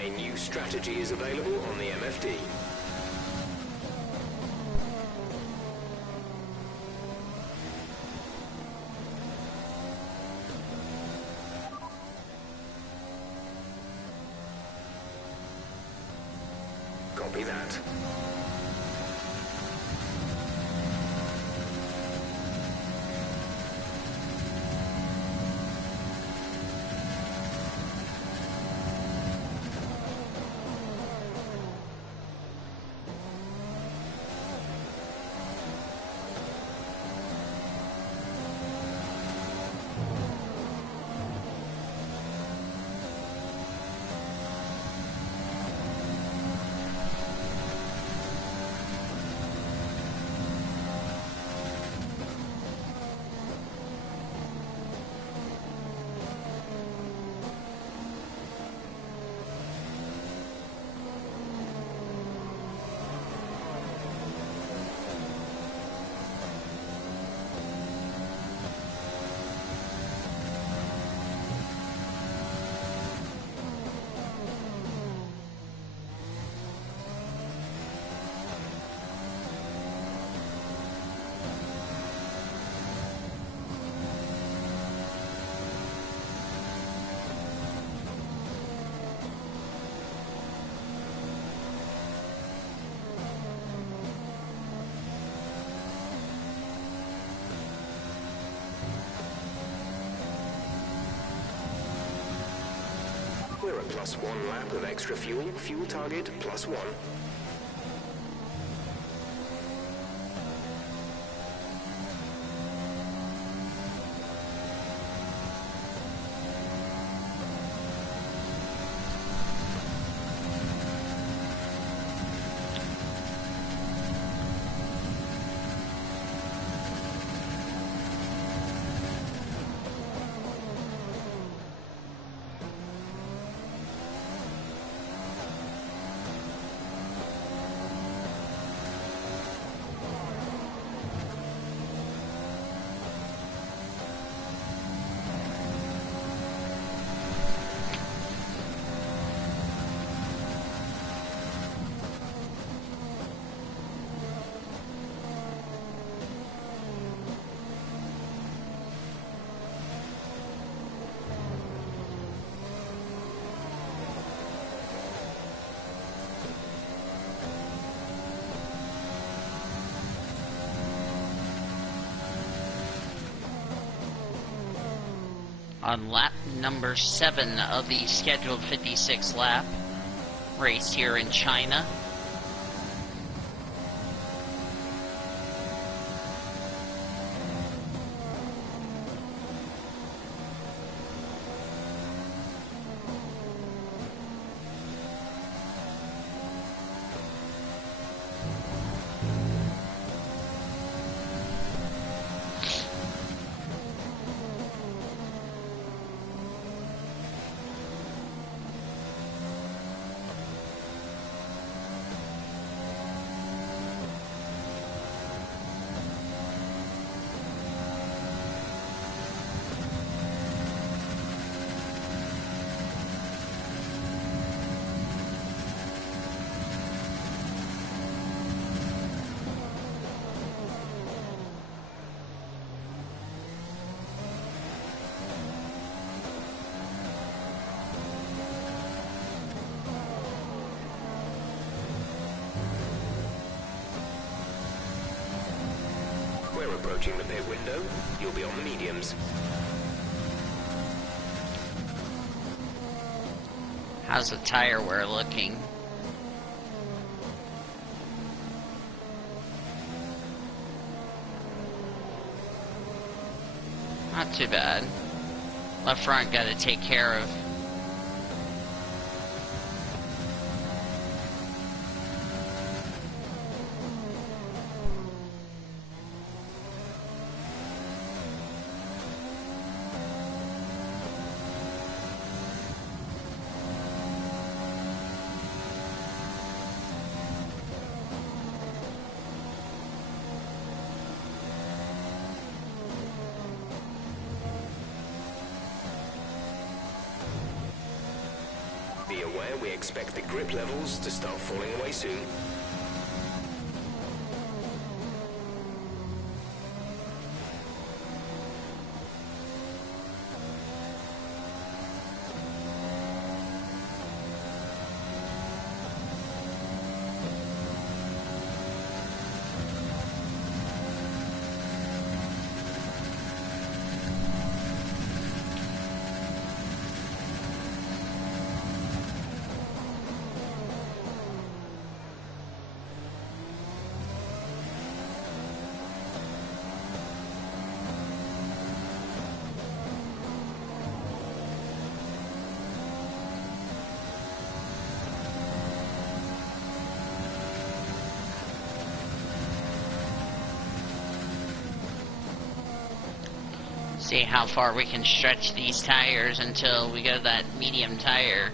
A new strategy is available on the MFD. Copy that. We're a +1 lap of extra fuel. Fuel target +1. On lap number 7 of the scheduled 56 lap race here in China. We're approaching the pit window. You'll be on the mediums. How's the tire wear looking? Not too bad. Left front got to take care of. Be aware we expect the grip levels to start falling away soon. See how far we can stretch these tires until we go to that medium tire.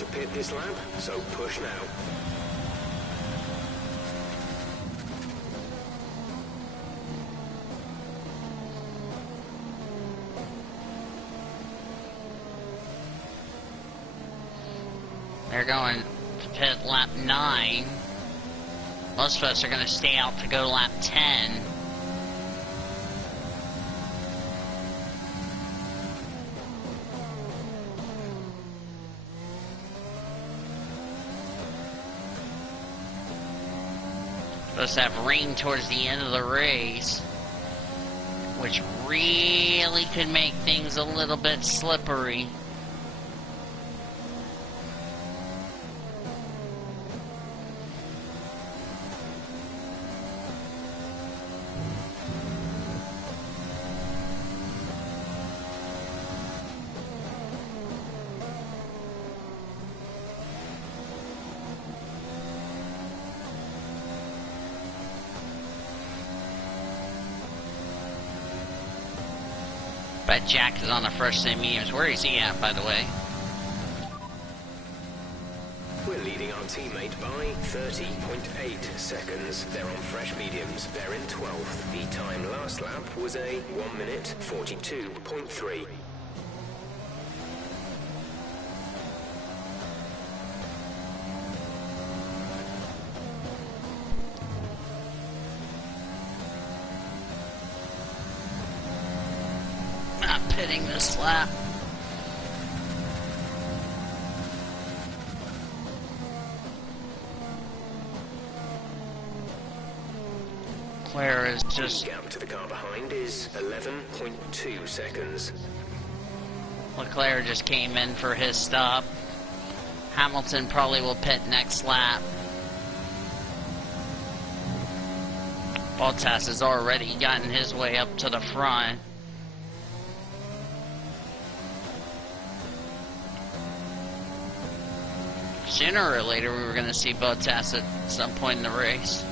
to pit this lap, so push now. They're going to pit lap 9. Most of us are going to stay out to go lap 10. Supposed to have rain towards the end of the race, which really could make things a little bit slippery. But Jack is on the first and mediums. Where is he at, by the way? We're leading our teammate by 30.8 seconds. They're on fresh mediums. They're in 12th. The time last lap was a 1 minute 42.3. Pitting this lap. Claire is just... The gap to the car behind is 11.2 seconds. Leclerc just came in for his stop. Hamilton probably will pit next lap. Bottas has already gotten his way up to the front. Sooner or later, we were going to see Bottas at some point in the race.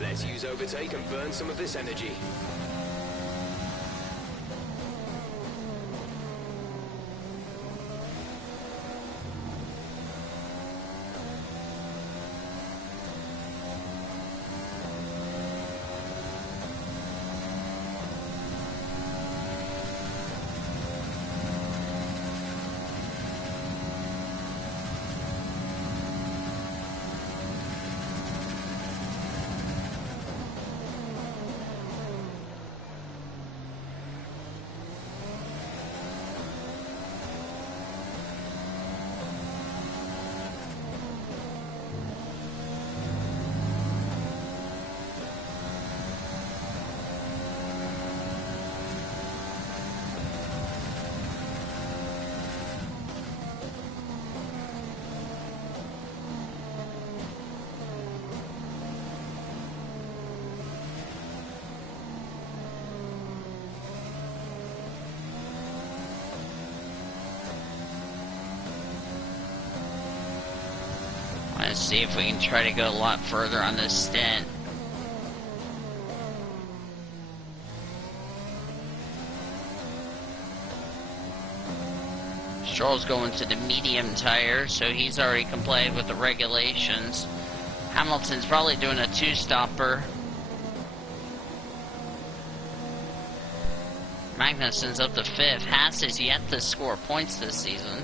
Let's use overtake and burn some of this energy. Let's see if we can try to go a lot further on this stint. Stroll's going to the medium tire, so he's already complied with the regulations. Hamilton's probably doing a two-stopper. Magnussen's up to 5th. Haas is yet to score points this season.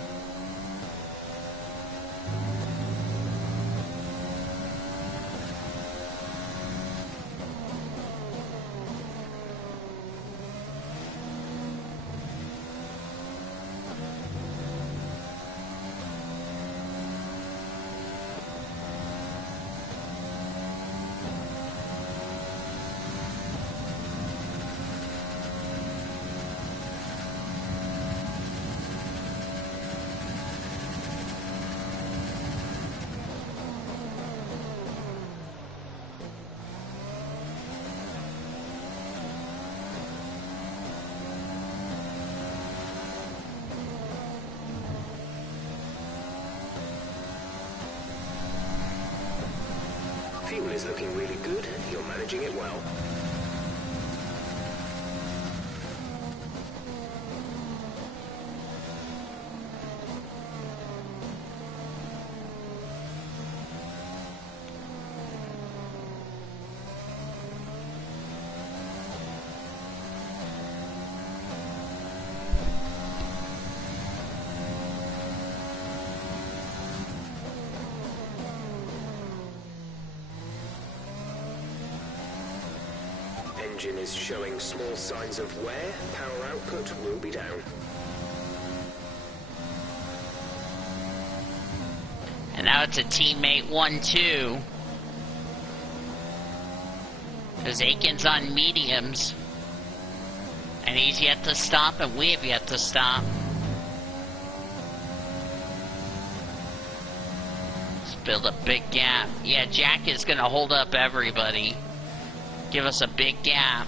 is looking really good. You're managing it well. Engine is showing small signs of wear. Power output will be down. And now it's a teammate 1-2. Because Aiken's on mediums. And he's yet to stop, and we have yet to stop. Let's build a big gap. Yeah, Jack is going to hold up everybody. Give us a big gap.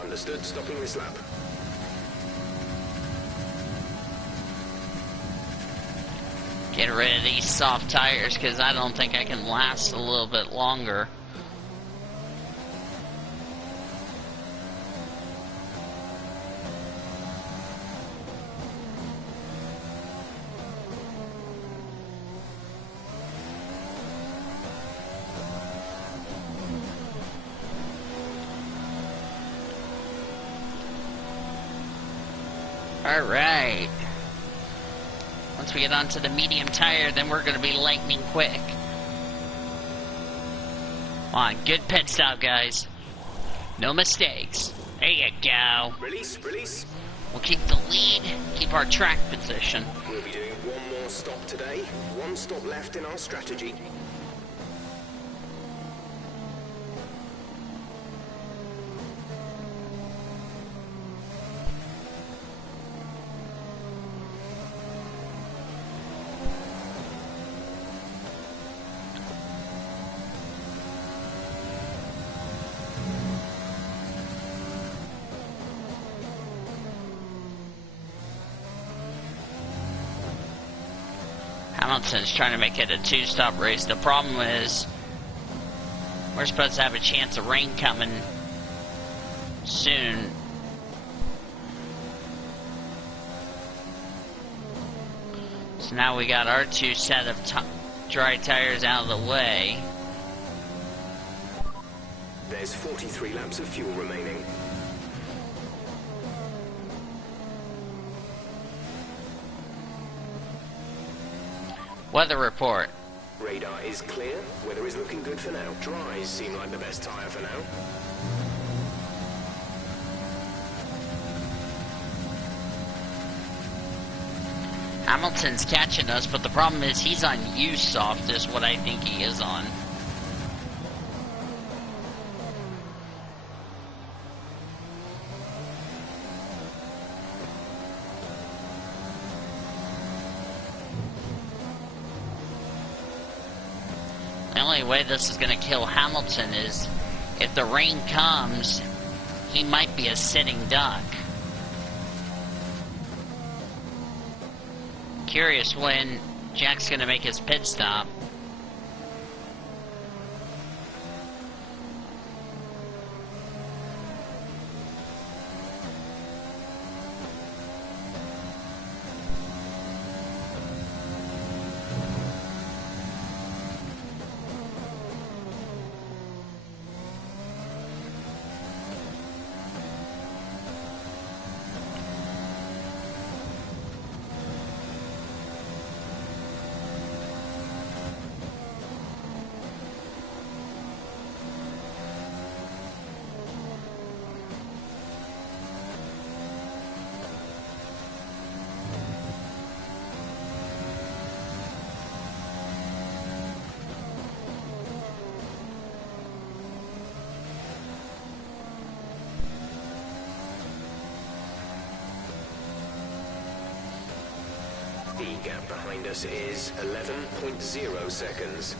Understood. Stopping this lap. Get rid of these soft tires because I don't think I can last a little bit longer. Alright. Once we get onto the medium tire, then we're going to be lightning quick. Come on, good pit stop, guys. No mistakes. There you go. Release, release. We'll keep the lead, keep our track position. We'll be doing one more stop today. One stop left in our strategy. Hamilton's trying to make it a two-stop race. The problem is we're supposed to have a chance of rain coming soon. So now we got our two set of dry tires out of the way. There's 43 laps of fuel remaining. Weather report. Radar is clear. Weather is looking good for now. Dries seem like the best tyre for now. Hamilton's catching us, but the problem is he's on U-soft is what I think he is on. The only way this is going to kill Hamilton is if the rain comes, he might be a sitting duck. Curious when Jack's going to make his pit stop. The gap behind us is 11.0 seconds.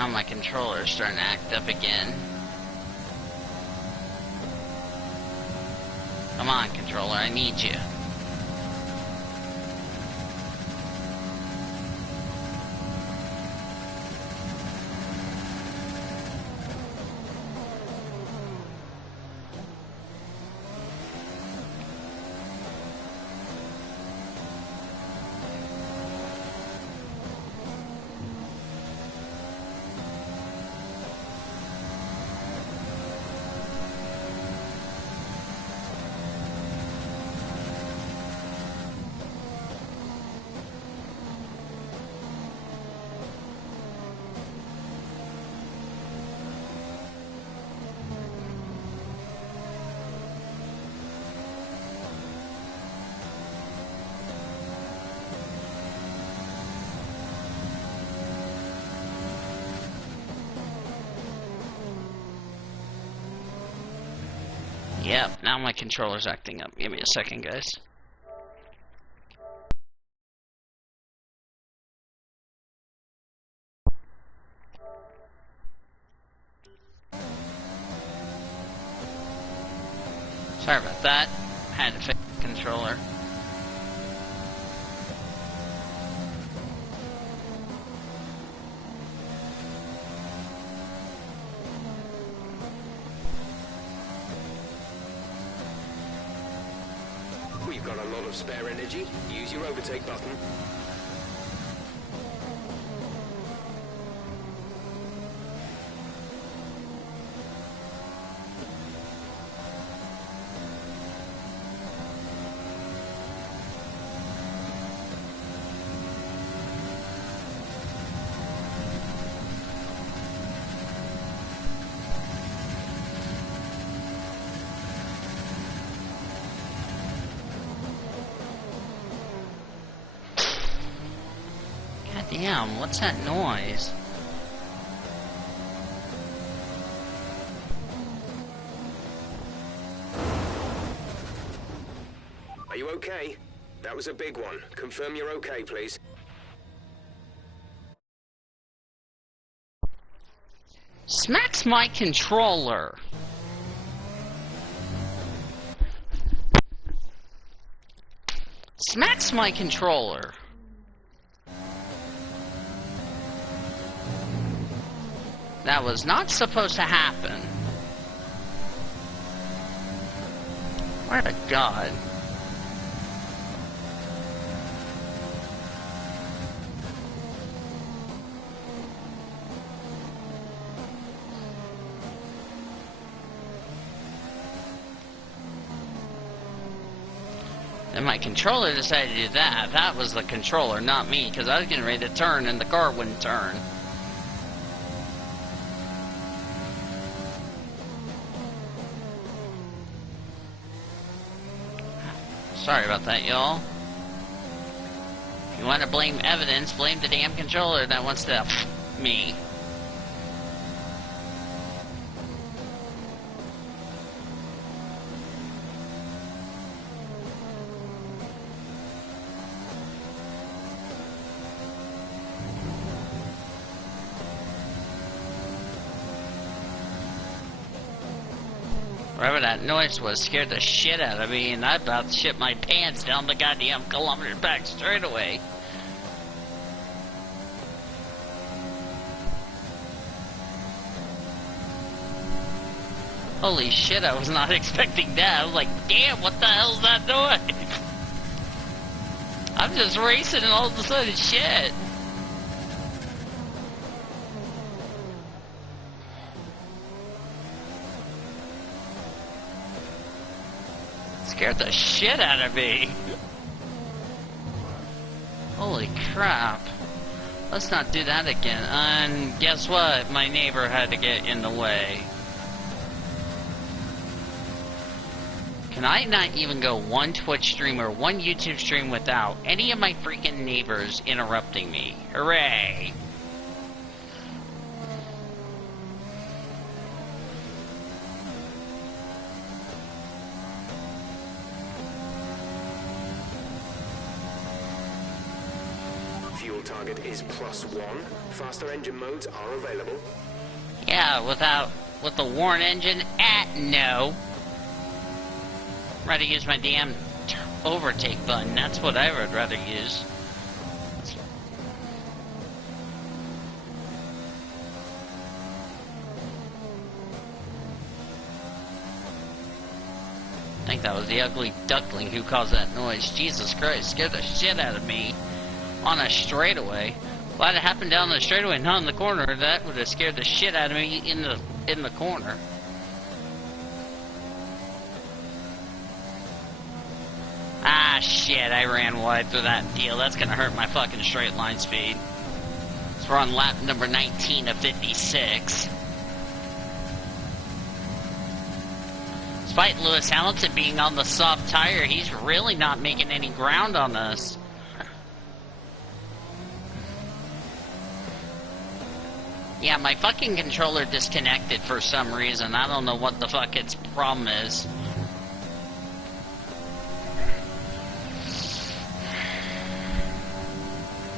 Now my controller's starting to act up again. Come on, controller, I need you. Yep, now my controller's acting up. Give me a second, guys. Sorry about that. Had to fix the controller. We've got a lot of spare energy. Use your overtake button. Damn, what's that noise? Are you okay? That was a big one. Confirm you're okay, please. Smacks my controller. Smacks my controller. That was not supposed to happen. What a god. And my controller decided to do that. That was the controller, not me, because I was getting ready to turn and the car wouldn't turn. Sorry about that, y'all. If you want to blame evidence, blame the damn controller that wants to me. Whatever that noise was scared the shit out of me, and I about shit my pants down the goddamn kilometer back straight away. Holy shit, I was not expecting that. I was like, damn, what the hell's that noise? I'm just racing and all of a sudden, shit. Scared the shit out of me. Holy crap. Let's not do that again. And guess what? My neighbor had to get in the way. Can I not even go one Twitch stream or one YouTube stream without any of my freaking neighbors interrupting me? Hooray! Fuel initial target is +1. Faster engine modes are available. Yeah, with the Warren engine, no. I'd rather use my damn overtake button. That's what I would rather use. I think that was the ugly duckling who caused that noise. Jesus Christ, scared the shit out of me on a straightaway. Glad it happened down the straightaway, not in the corner. That would have scared the shit out of me in the corner. Ah, shit, I ran wide through that deal. That's gonna hurt my fucking straight line speed. So we're on lap number 19 of 56. Despite Lewis Hamilton being on the soft tire, he's really not making any ground on us. Yeah, my fucking controller disconnected for some reason. I don't know what the fuck its problem is.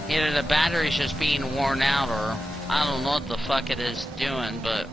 Either the battery's just being worn out, or I don't know what the fuck it is doing, but...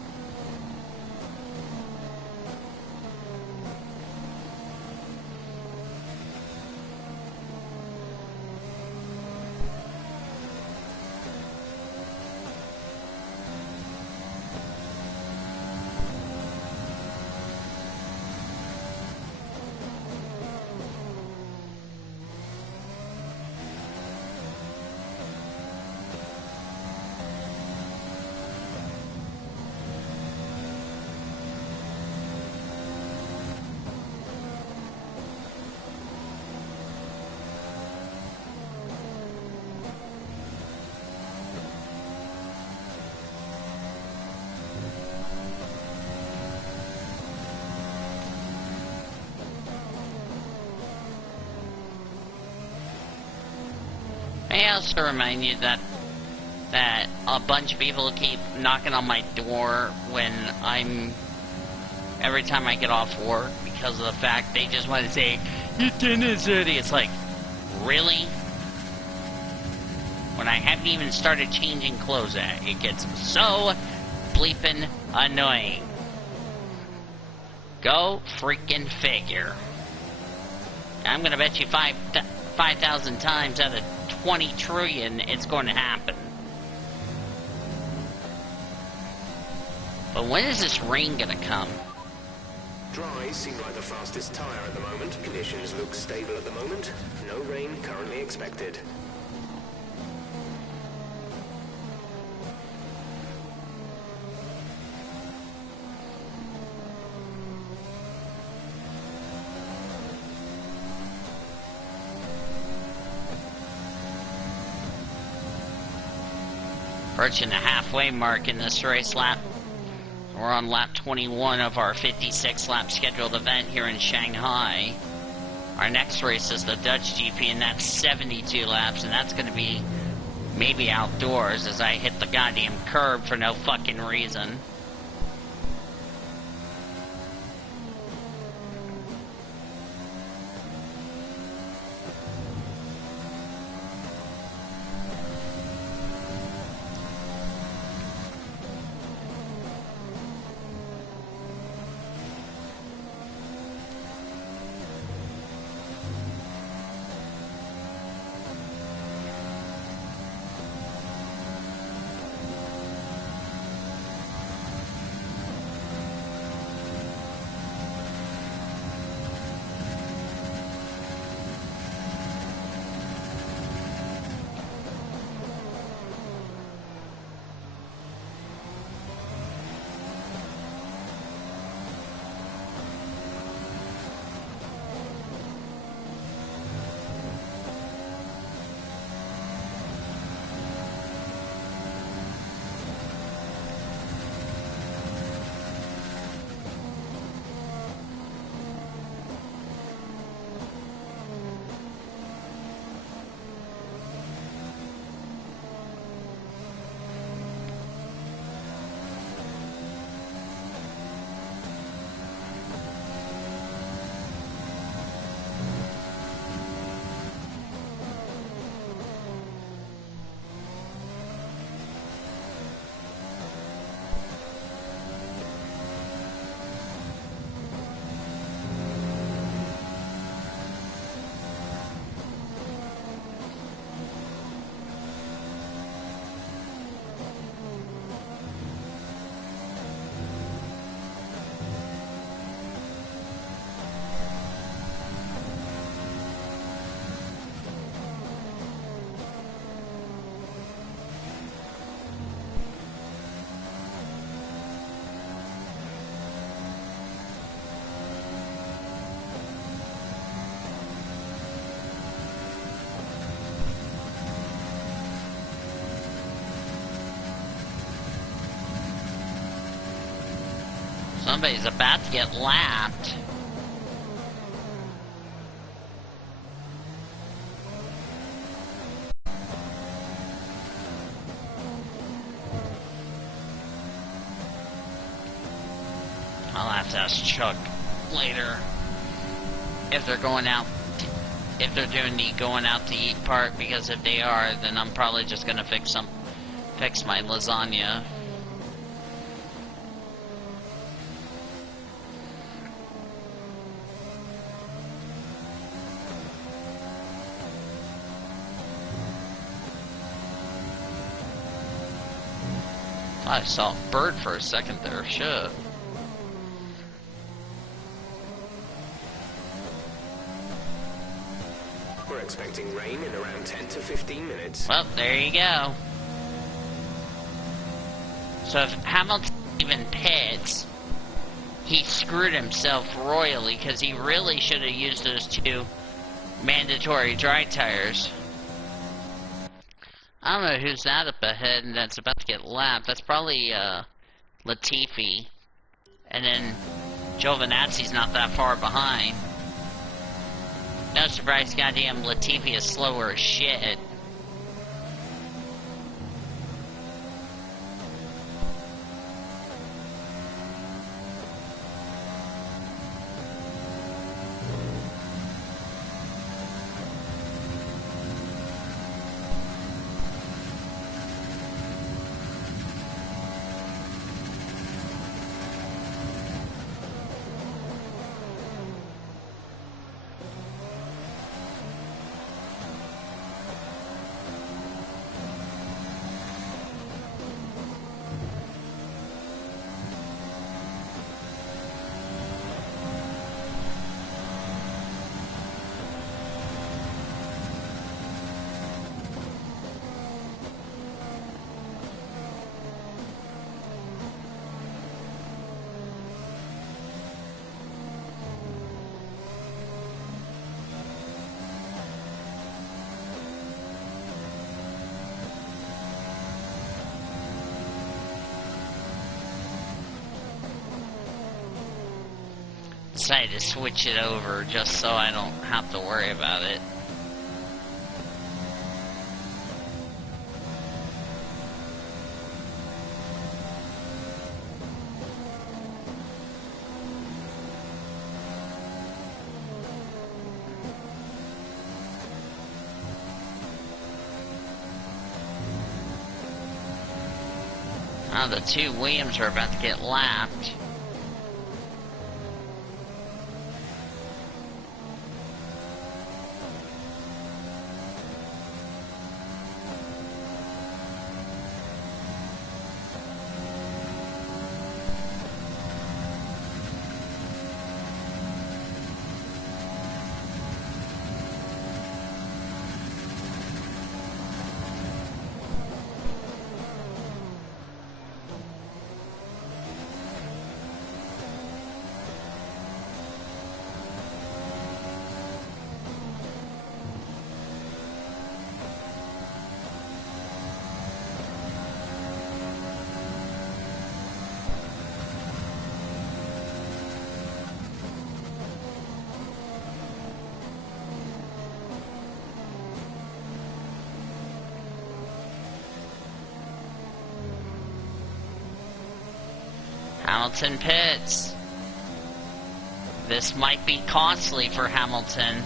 May I also remind you that a bunch of people keep knocking on my door when every time I get off work, because of the fact they just want to say, "Your dinner's ready." It's like, really? When I haven't even started changing clothes yet, it gets so bleeping annoying. Go freaking figure. I'm gonna bet you 5,000 times out of 20 trillion it's going to happen. But when is this rain gonna come? Dry seem like the fastest tire at the moment. Conditions look stable at the moment. No rain currently expected. Approaching the halfway mark in this race lap. We're on lap 21 of our 56 lap scheduled event here in Shanghai. Our next race is the Dutch GP, and that's 72 laps, and that's going to be maybe outdoors as I hit the goddamn curb for no fucking reason. Somebody's about to get lapped. I'll have to ask Chuck later if they're going out, if they're doing the going out to eat part, because if they are, then I'm probably just gonna fix my lasagna. I saw a bird for a second there, shit. We're expecting rain in around 10 to 15 minutes. Well, there you go. So if Hamilton even pits, he screwed himself royally, because he really should have used those 2 mandatory dry tires. I don't know who's that up ahead and that's about to get lapped. That's probably Latifi. And then Giovinazzi's not that far behind. No surprise, goddamn Latifi is slower as shit. Decided to switch it over just so I don't have to worry about it. Now the 2 Williams are about to get lapped. Hamilton pits. This might be costly for Hamilton.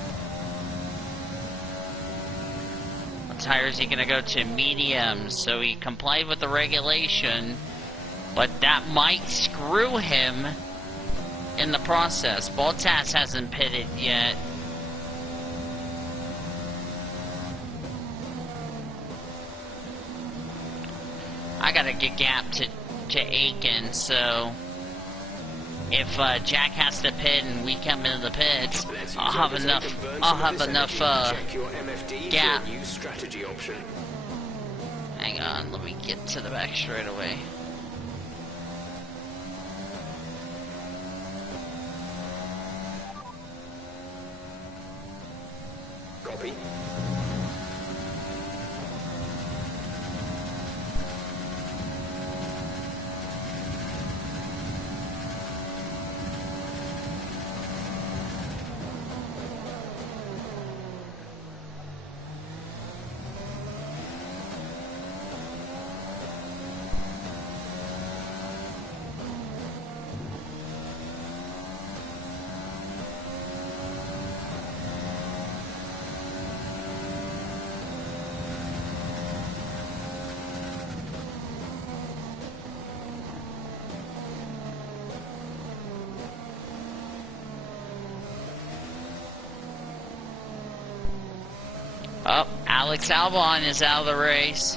What tire is he going to go to? Mediums, so he complied with the regulation, but that might screw him in the process. Bottas hasn't pitted yet. I got a good gap to Aiken, so if Jack has to pit and we come into the pits, I'll have enough gap. Hang on, let me get to the back straight away. Copy. Oh, Alex Albon is out of the race.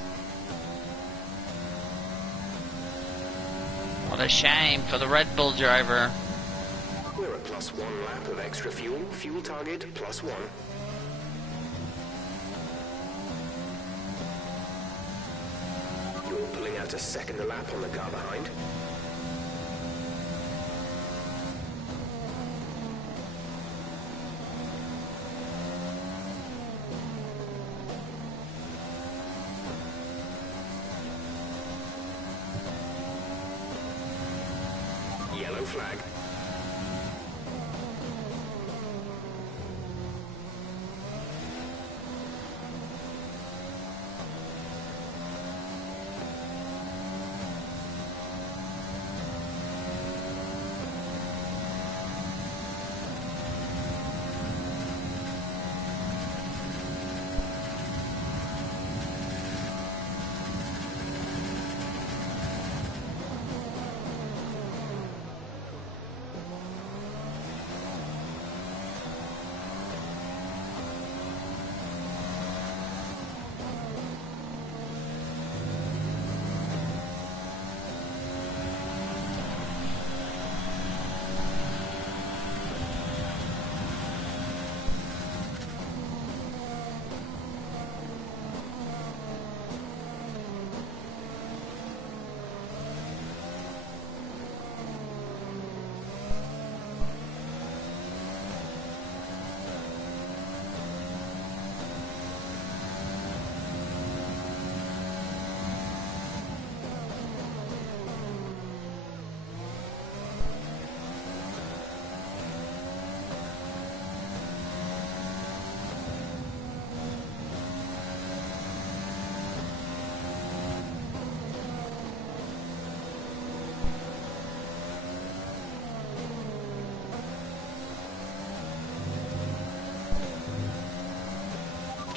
What a shame for the Red Bull driver. We're at +1 lap of extra fuel. Fuel target +1. You're pulling out a second a lap on the car behind. Yellow flag.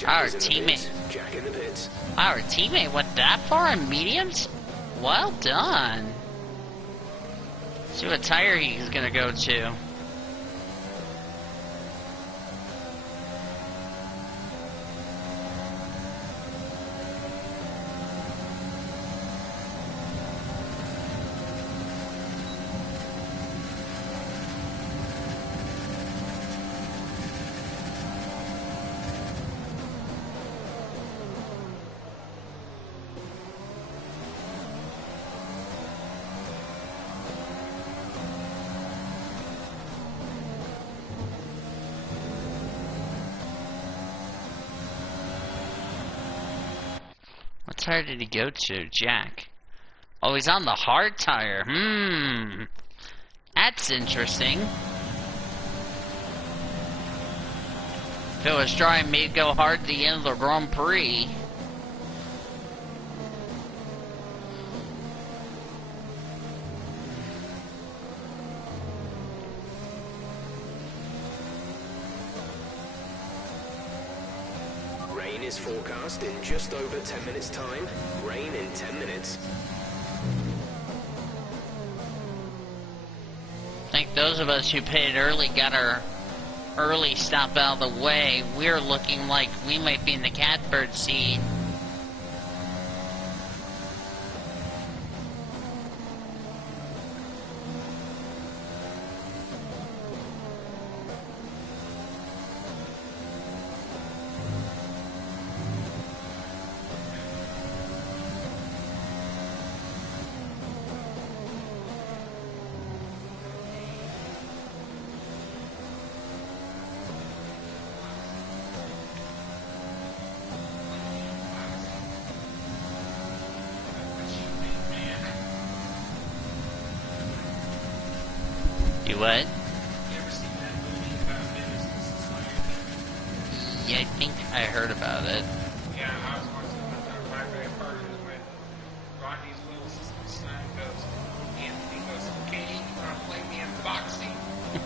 Our teammate. Jack in the pits. Our teammate went that far in mediums? Well done. See what tire he's gonna go to. What tire did he go to? Jack. Oh, he's on the hard tire. That's interesting. If it was dry, maybe go hard at the end of the Grand Prix. Rain is forecast in just over 10 minutes' time. Rain in 10 minutes. I think those of us who paid early got our early stop out of the way. We're looking like we might be in the catbird seat. You what? Yeah, I think I heard about it. Yeah, I was watching my favorite part is when Rodney's little son goes, Anthony goes, okay, you want to play me in boxing?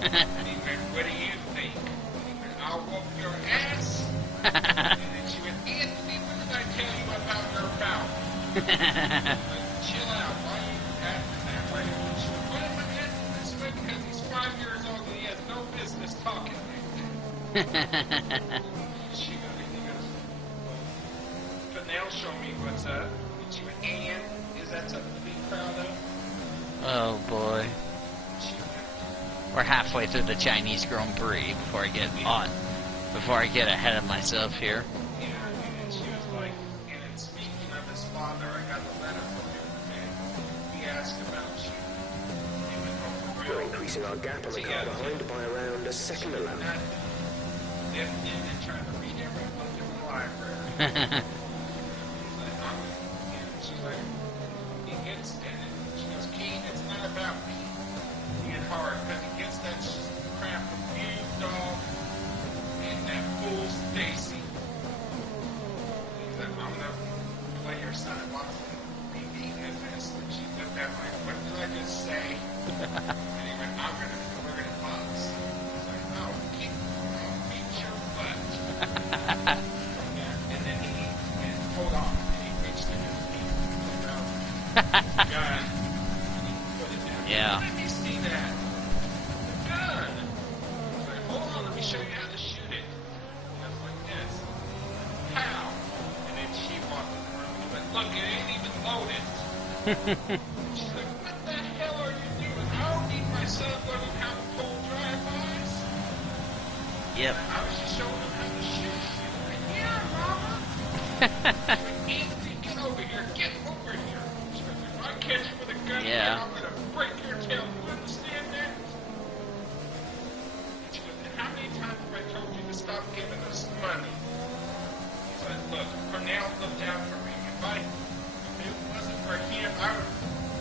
And he went, what do you think? And he went, I'll whoop your ass. And then she went, Anthony, what did I tell you about your bout? Like, chill out, why are you acting that way? She went, why am I acting this way? Because he's 5 years old and he has no business talking like that. She goes, they'll show me what's up. Get you an Ann. Is that something to be proud of? Oh boy. We're halfway through the Chinese Grand Prix before I get ahead of myself here. Yeah, and she was like, and then speaking of his father, I got a letter from him, and he asked about you. He went, oh, for real? We're increasing our gap on the car behind by around a second a lap. And trying to read every book in the library. She's like, he gets, and she goes, Keen, it's not about me being hard, because he gets that crap from you, dog, and that fool Stacy. He's like, I'm gonna play your son and watch him be beat as this. And she looked at me, what did I just say? And he went, we're gonna box. He's like, oh, beat your butt. Yeah, and then he went, hold on. Yeah. Let me see that. The gun. He's like, hold on, let me show you how to shoot it. And I was like, this. How? And then she walked in the room and went, look, it ain't even loaded. She's like, what the hell are you doing? I don't need my son learning how to pull drive-bys. Yep. I was just showing him how to shoot. She's like, yeah, mama. She's like, Anthony, get over here. Get over here. She's like, if I catch you with a gun, Yeah. I'm going to break your tail. You understand that? She goes, and how many times have I told you to stop giving us money? He's like, look, Cornell looked out for me. If it wasn't for him,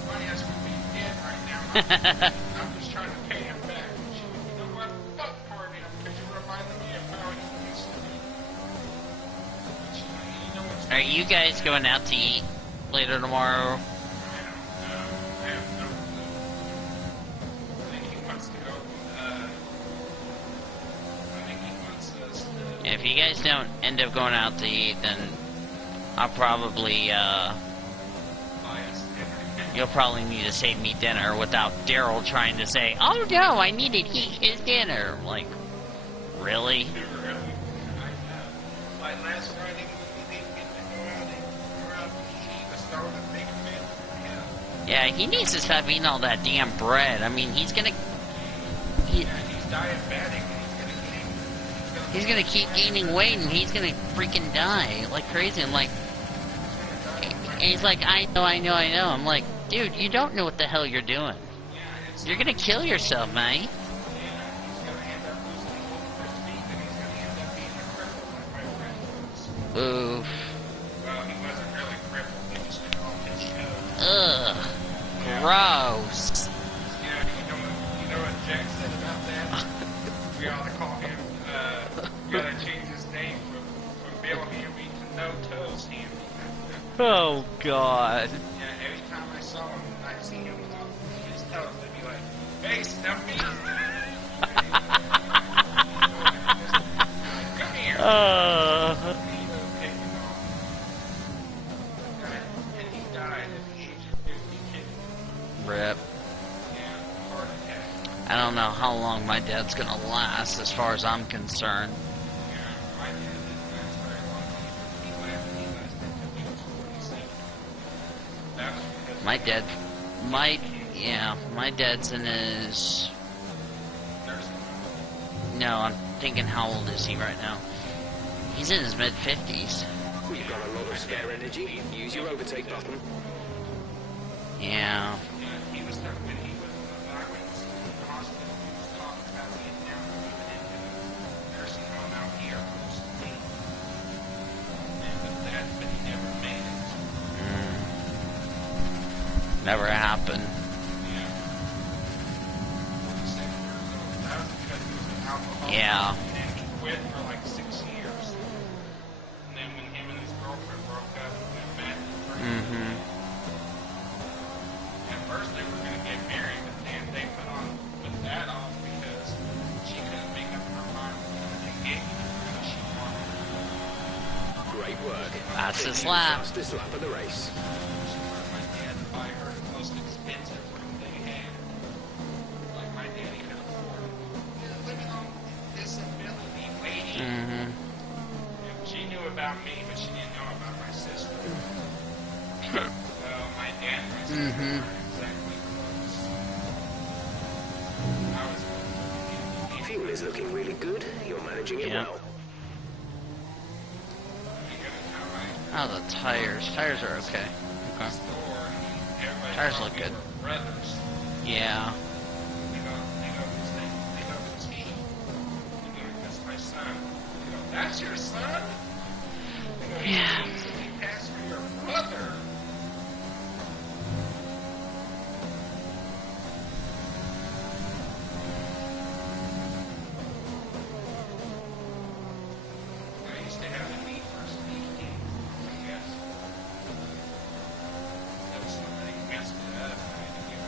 my ass would be dead right now. I'm just trying to pay him back. She goes, you know what? Fuck Cornell, because you reminded me of how he used to be. She's like, you know what's Are you guys going out to eat later tomorrow? I have no clue. I think he wants to go, I think he wants us to... If you guys don't end up going out to eat, then I'll probably, buy us dinner. you'll probably need to save me dinner without Daryl trying to say, oh no, I need to eat his dinner. I'm like, really? Like last Friday, we didn't get to go out and eat. The start of a big meal for him. Yeah, he needs to stop eating all that damn bread. I mean, he's gonna... Yeah, he's diabetic and He's gonna keep gaining weight and he's gonna freaking die like crazy. I'm like... And he's like, I know. I'm like, dude, you don't know what the hell you're doing. You're gonna kill yourself, mate. Oof. Well, he wasn't really crippled. He just took off his show. Ugh. Gross. Yeah, you know what Jack said about that? We ought to call him, we ought to change his name from Bill Hamby to No Toes Hamby. Oh, God. Yeah, every time I saw him, I'd see him without his toes. They'd be like, hey, Stumpy! Come here! And he died at the age of 52. Rip. Yeah, heart attack. I don't know how long my dad's gonna last as far as I'm concerned. Yeah, my dad didn't last very long. He lasted until he was 47. That was because My dad's in his... nursing home. No, I'm thinking how old is he right now? He's in his mid-50s. We've got a lot of spare energy. Use your overtake button. Yeah. Yeah, he was there when he was when I went to the hospital. He was talking about getting down and moving into the nursing home out here recently. And with that, but he never made it. Never happened. Yeah. 47 years old. That was because he was an alcoholic. Yeah. And he quit for like 6 years. And then when him and his girlfriend broke up, we went back to Mm-hmm. At first they were going to get married, but then they put that off because she couldn't make up her mind to get who she wanted. Great work. Fastest lap. Fastest lap of the race. She wanted my dad to buy her the most expensive ring they had. Like my daddy could afford it. Living on disability waiting. Mm-hmm. And she knew about me, but she didn't know about my sister. Well, my dad was exactly close. I was Fuel is looking really good. You're managing it Yeah. well. Oh, the tires. Tires are okay. Okay. Tires look good. Brothers. Yeah. They go, the team. They go, that's my son. They go, that's your son? They go, Yeah. he passed for your brother. I used to have a need for speed games, I guess. There was somebody who messed it up, and I had to get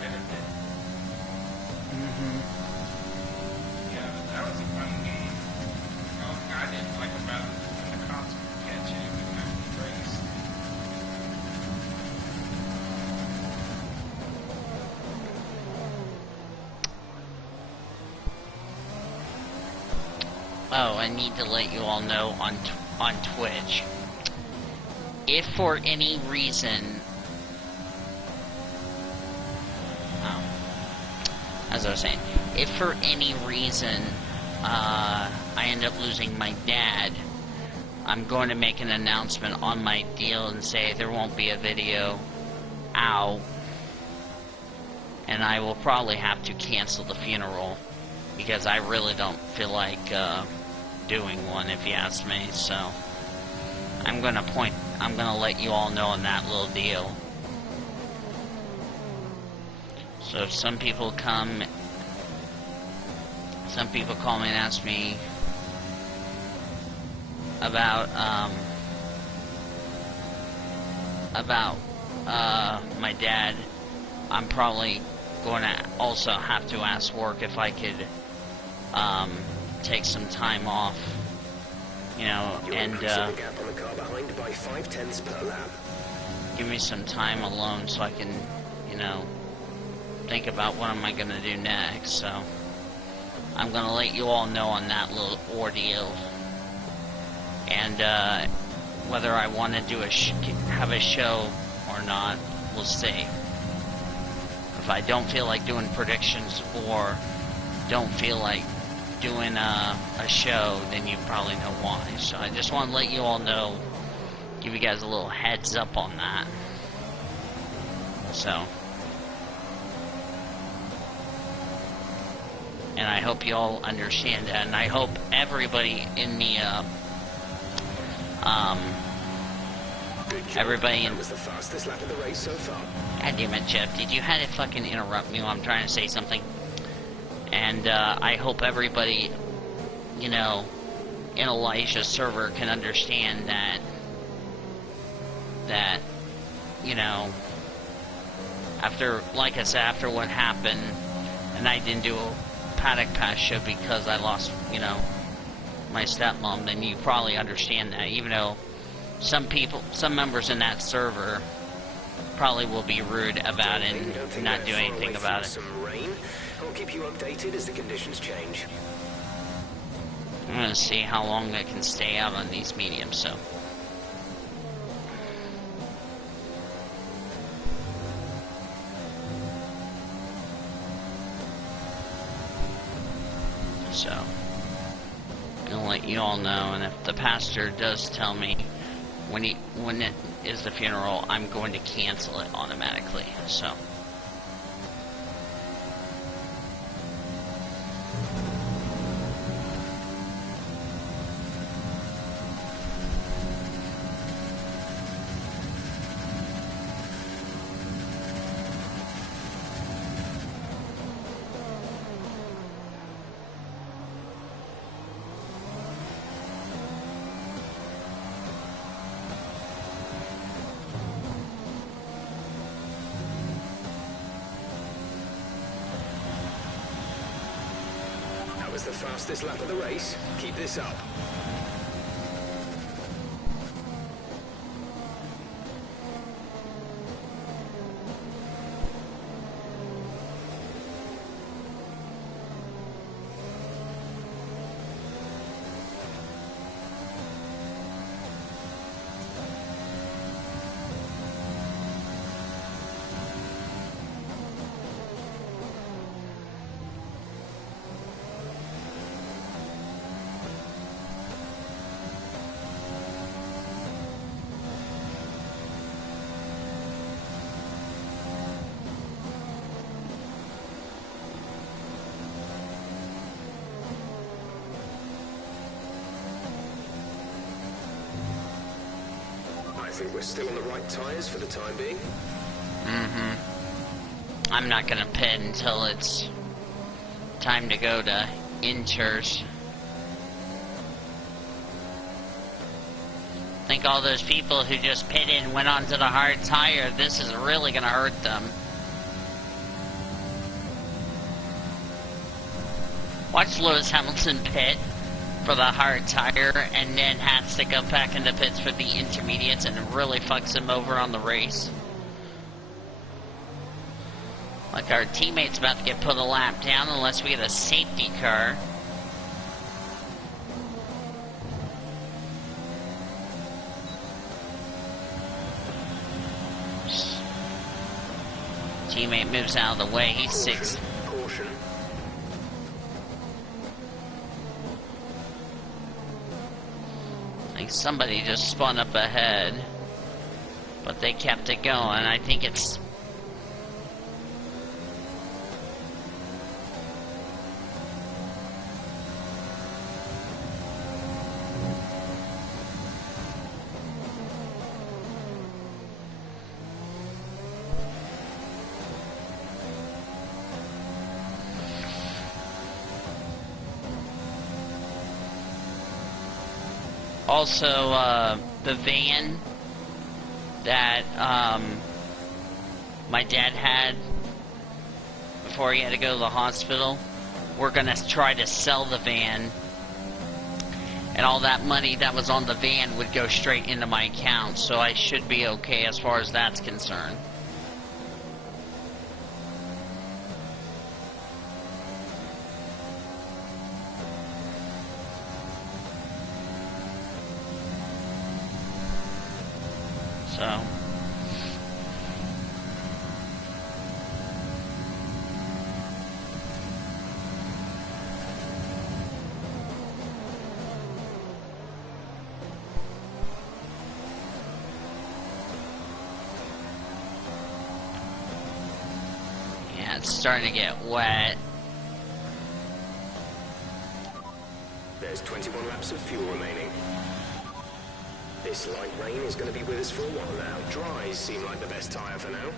rid of it. Yeah, that was a fun game. The only thing I didn't like about it was when the cops would catch you and have to race. Oh, I need to let you all know on Twitch. If for any reason, as I was saying, if for any reason I end up losing my dad, I'm going to make an announcement on my deal and say there won't be a video out, and I will probably have to cancel the funeral because I really don't feel like doing one, if you ask me. So I'm gonna let you all know on that little deal. So if some people call me and ask me about my dad, I'm probably going to also have to ask work if I could take some time off, you know, and the gap on the car behind by 0.5 per lap. give me some time alone so I can, you know, think about what am I going to do next. So I'm going to let you all know on that little ordeal, and whether I want to do have a show or not, we'll see. If I don't feel like doing predictions or don't feel like doing a show, then you probably know why. So I just want to let you all know, give you guys a little heads up on that. So, and I hope you all understand that, and I hope everybody in the everybody in... That was the fastest lap of the race so far. God damn it, Jeff, did you have to fucking interrupt me while I'm trying to say something? And I hope everybody, you know, in Elijah's server can understand that, you know, after, like I said, after what happened, and I didn't do a Paddock Pass show because I lost, you know, my stepmom, then you probably understand that, even though some members in that server probably will be rude about it and not do anything about it. Some rain. I'll keep you updated as the conditions change. I'm gonna see how long I can stay out on these mediums, so. So, I'm gonna let you all know, and if the pastor does tell me when it is the funeral, I'm going to cancel it automatically, so. Was the fastest lap of the race. Keep this up. think we're still on the right tyres for the time being. I'm not gonna pit until it's time to go to Inters. I think all those people who just pitted and went onto the hard tire, this is really gonna hurt them. Watch Lewis Hamilton pit for the hard tire and then has to go back into pits for the intermediates, and it really fucks him over on the race. Like, our teammate's about to get put a lap down unless we get a safety car. Teammate moves out of the way, he's sixth. Caution. I think somebody just spun up ahead, but they kept it going. I think it's... Also, the van that my dad had before he had to go to the hospital, we're going to try to sell the van, and all that money that was on the van would go straight into my account, so I should be okay as far as that's concerned. So, yeah, it's starting to get wet. There's 21 laps of fuel remaining. This light rain is going to be with us for a while now. Dries seem like the best tyre for now.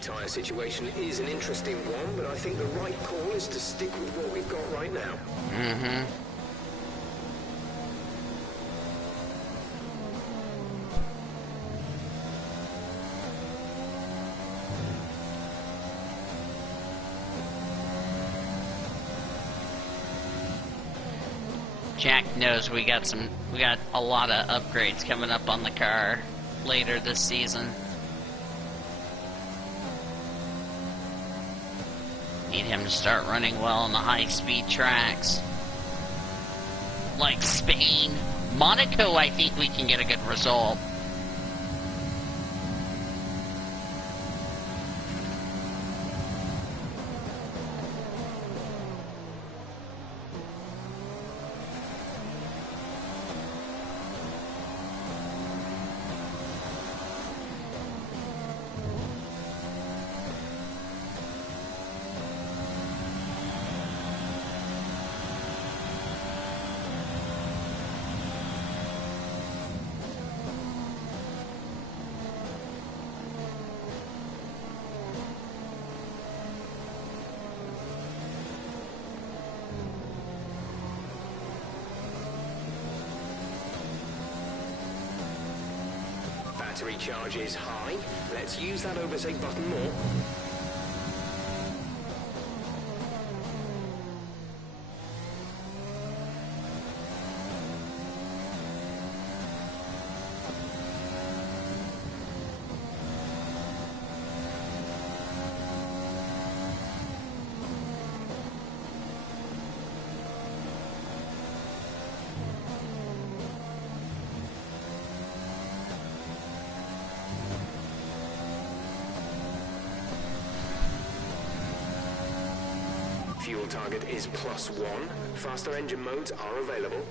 Tyre situation is an interesting one, but I think the right call is to stick with what we've got right now. Jack knows we got a lot of upgrades coming up on the car later this season. Need him to start running well on the high-speed tracks. Like Spain. Monaco, I think we can get a good result. Battery charge is high. Let's use that overtake button more. fuel target is +1. Faster engine modes are available.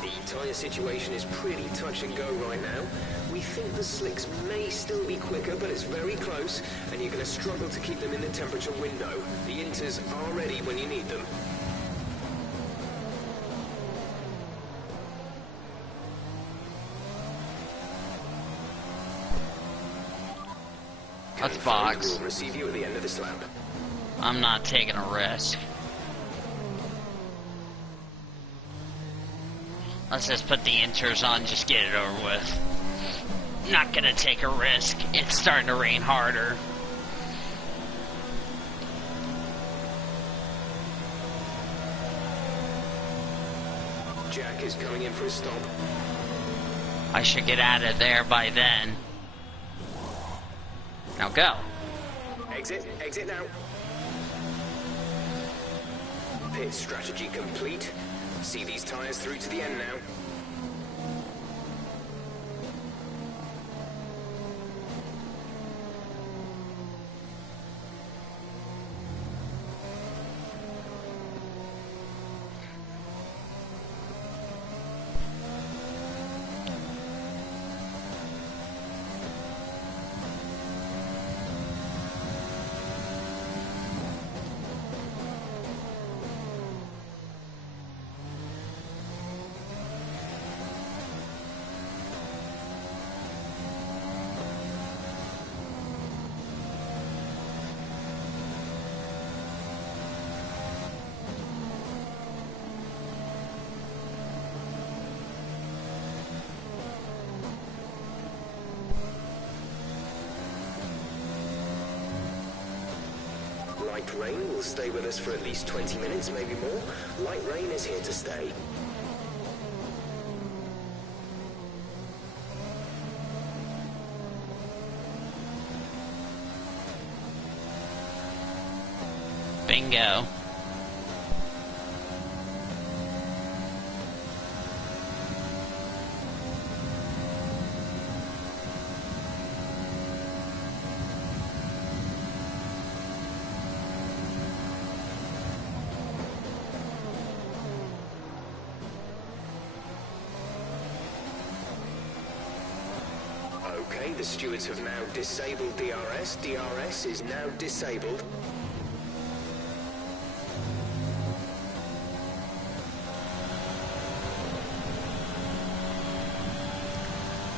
The tyre situation is pretty touch and go right now. We think the slicks may still be quicker, but it's very close, and you're going to struggle to keep them in the temperature window. The inters are ready when you need them. Let's box. We'll receive you at the end of this lap. I'm not taking a risk. Let's just put the inters on, just get it over with. Not gonna take a risk. It's starting to rain harder. Jack is coming in for a stop. I should get out of there by then. Now go. Exit now. Pit strategy complete. See these tires through to the end now. Light rain will stay with us for at least 20 minutes, maybe more. Light rain is here to stay. Bingo. Okay, the stewards have now disabled DRS. DRS is now disabled.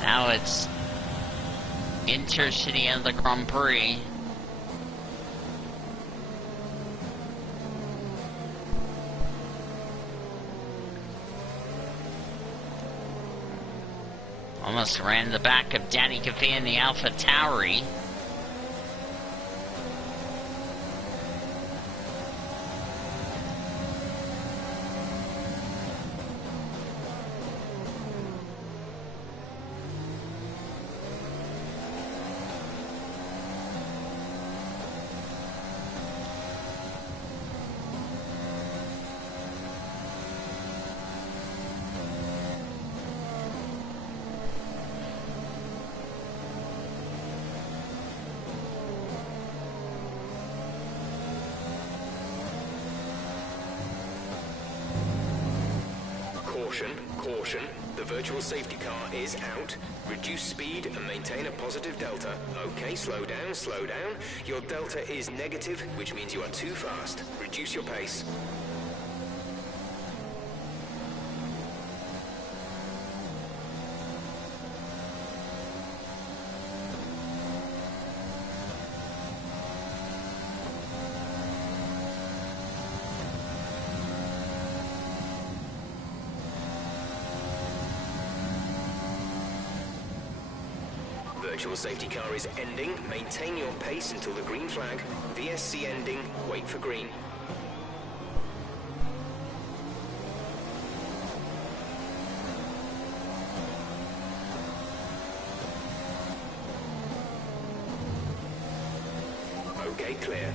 Now it's Intercity and the Grand Prix. Almost ran the back of Danny Cafe and the Alpha Tauri. Caution, the virtual safety car is out. Reduce speed and maintain a positive delta. Okay, slow down. Your delta is negative, which means you are too fast. Reduce your pace. Virtual safety car is ending. Maintain your pace until the green flag. VSC ending. Wait for green. Okay, clear.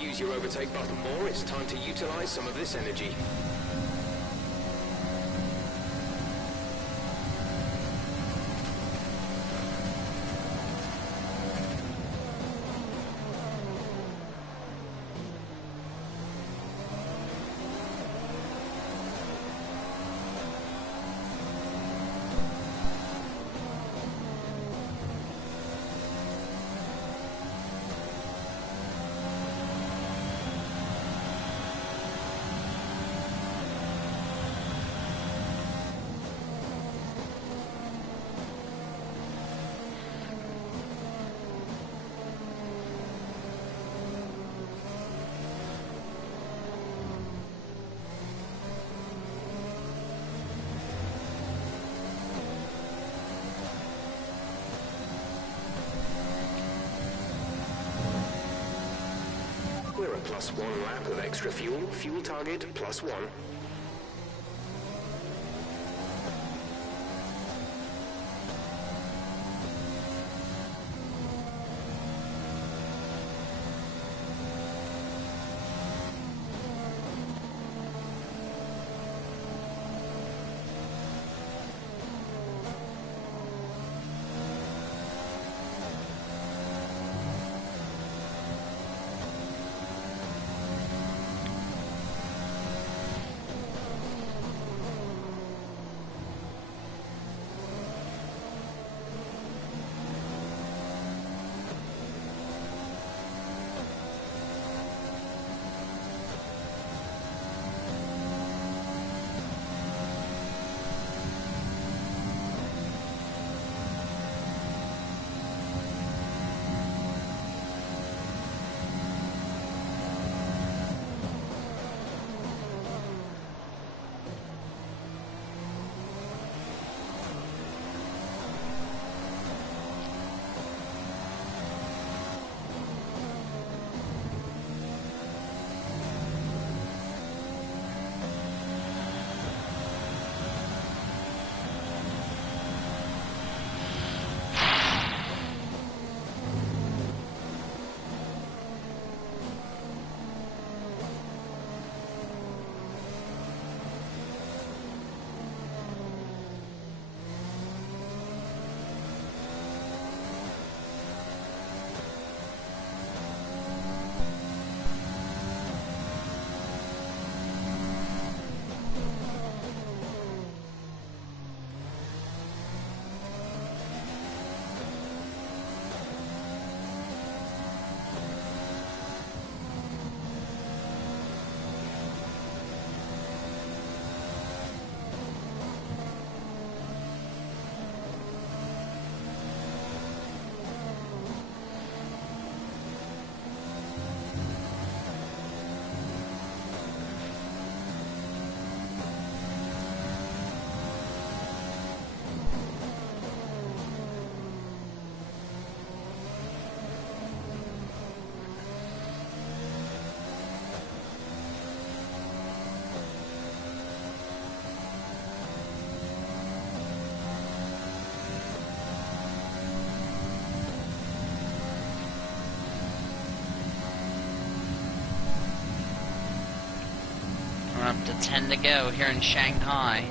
Use your overtake button more. It's time to utilize some of this energy. plus 1 lap of extra fuel. Fuel target plus 1. We're up to 10 to go here in Shanghai.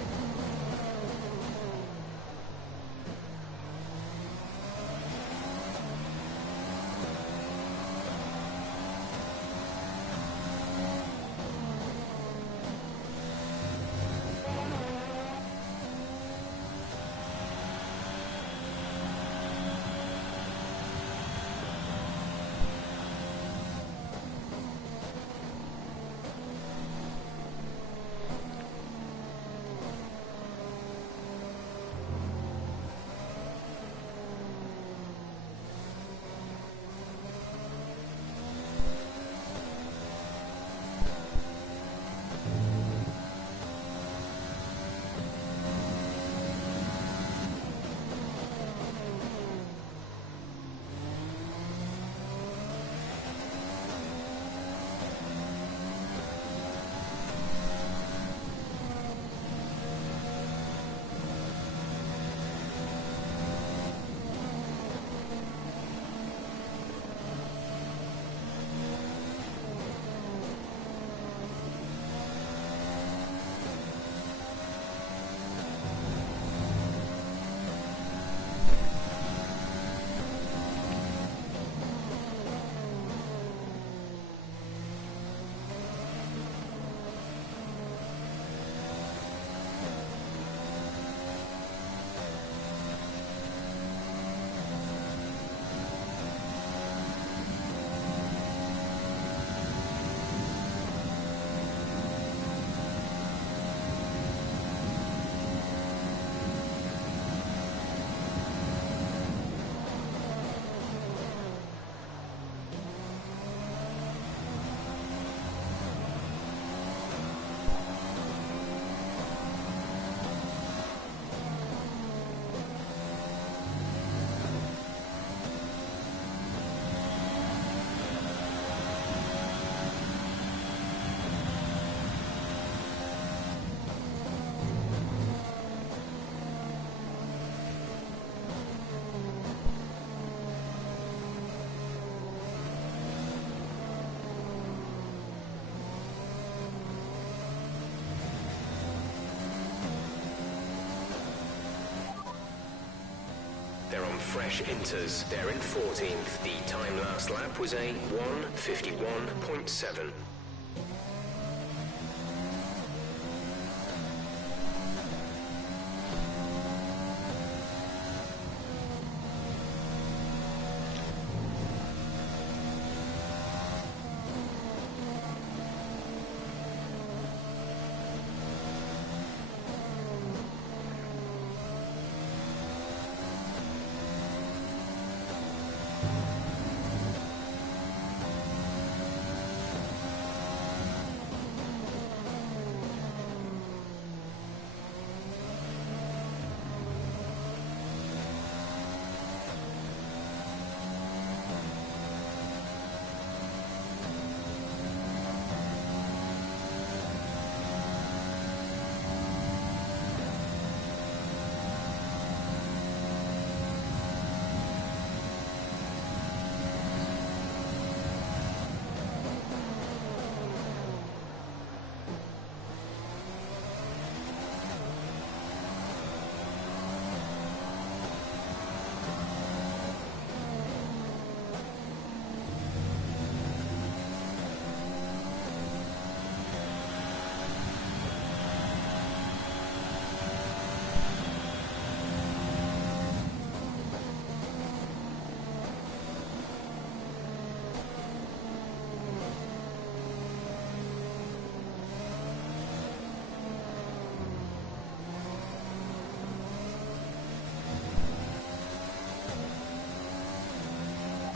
fresh inters. They're in 14th. The time last lap was a 1:51.7.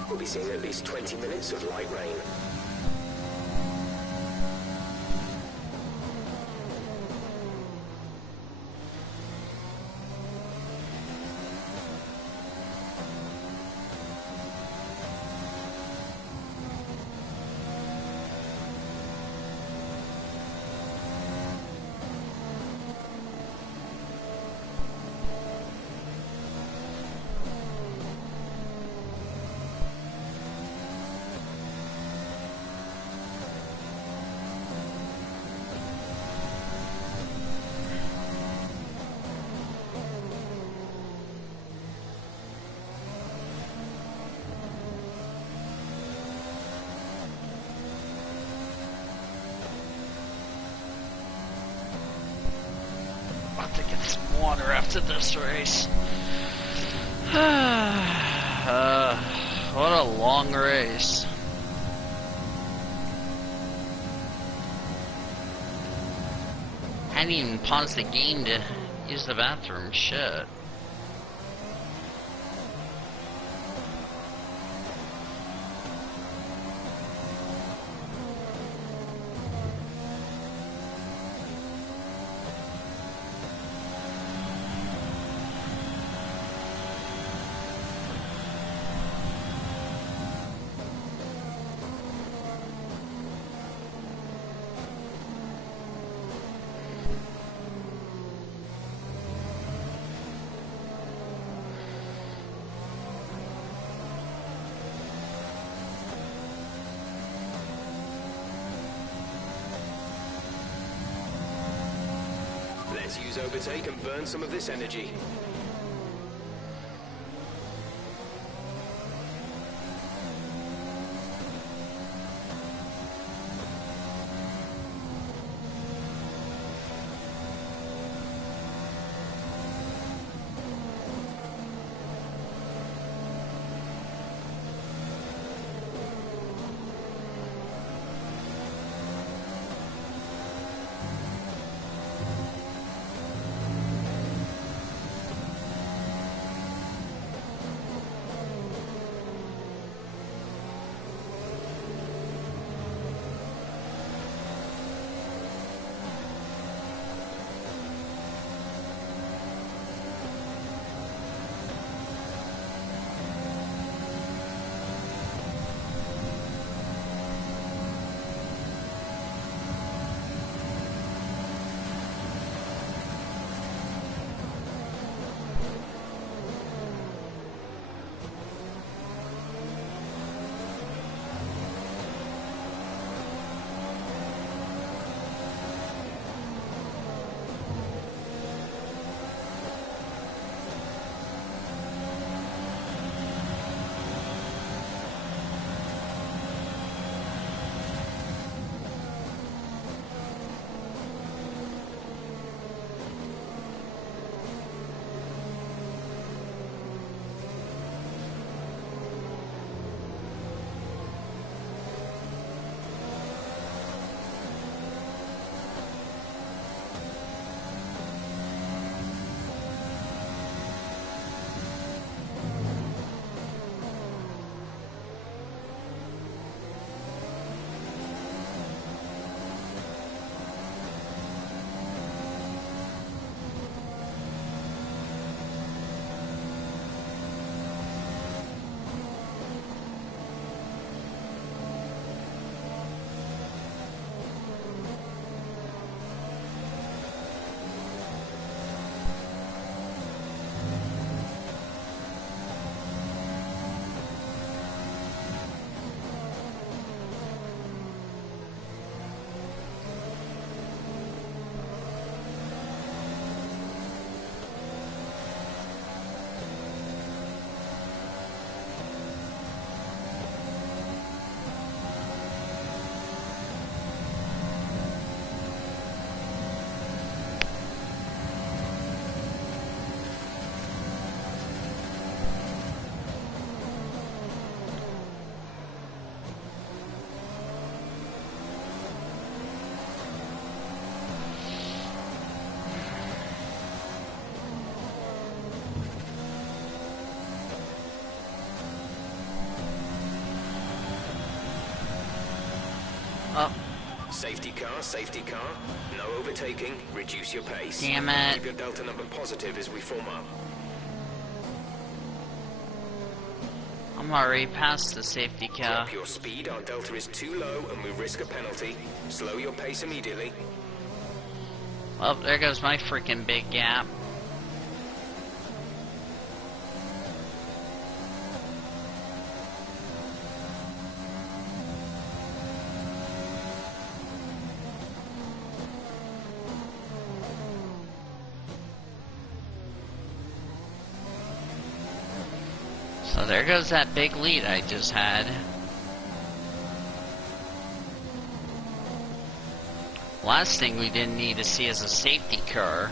We'll be seeing at least 20 minutes of light rain. About to get some water after this race. What a long race. Hadn't even paused the game to use the bathroom. Shit. Let's use overtake and burn some of this energy. Safety car. No overtaking. Reduce your pace. Damn it. Keep your delta number positive as we form up. I'm already past the safety car. Drop your speed. Our delta is too low and we risk a penalty. Slow your pace immediately. Well, there goes my freaking big gap. So there goes that big lead I just had. Last thing we didn't need to see is a safety car.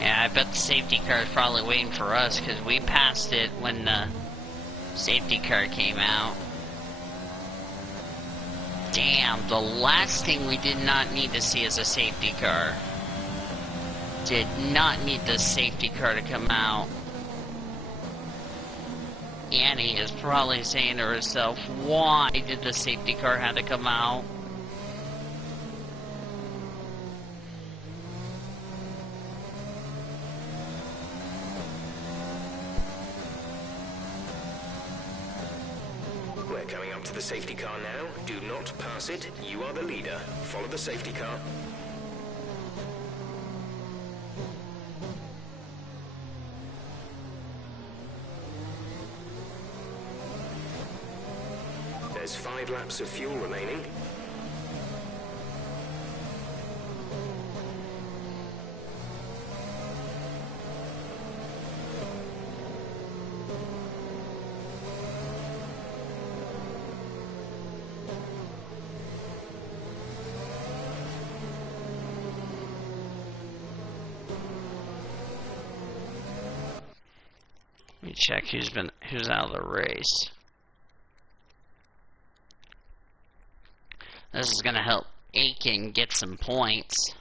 Yeah, I bet the safety car is probably waiting for us because we passed it when the safety car came out. Damn, the last thing we did not need to see is a safety car. Did not need the safety car to come out. Annie is probably saying to herself, why did the safety car have to come out? We're coming up to the safety car now. Do not pass it. You are the leader. Follow the safety car. There's 5 laps of fuel remaining. Let me check who's out of the race. This is gonna help Aiken get some points.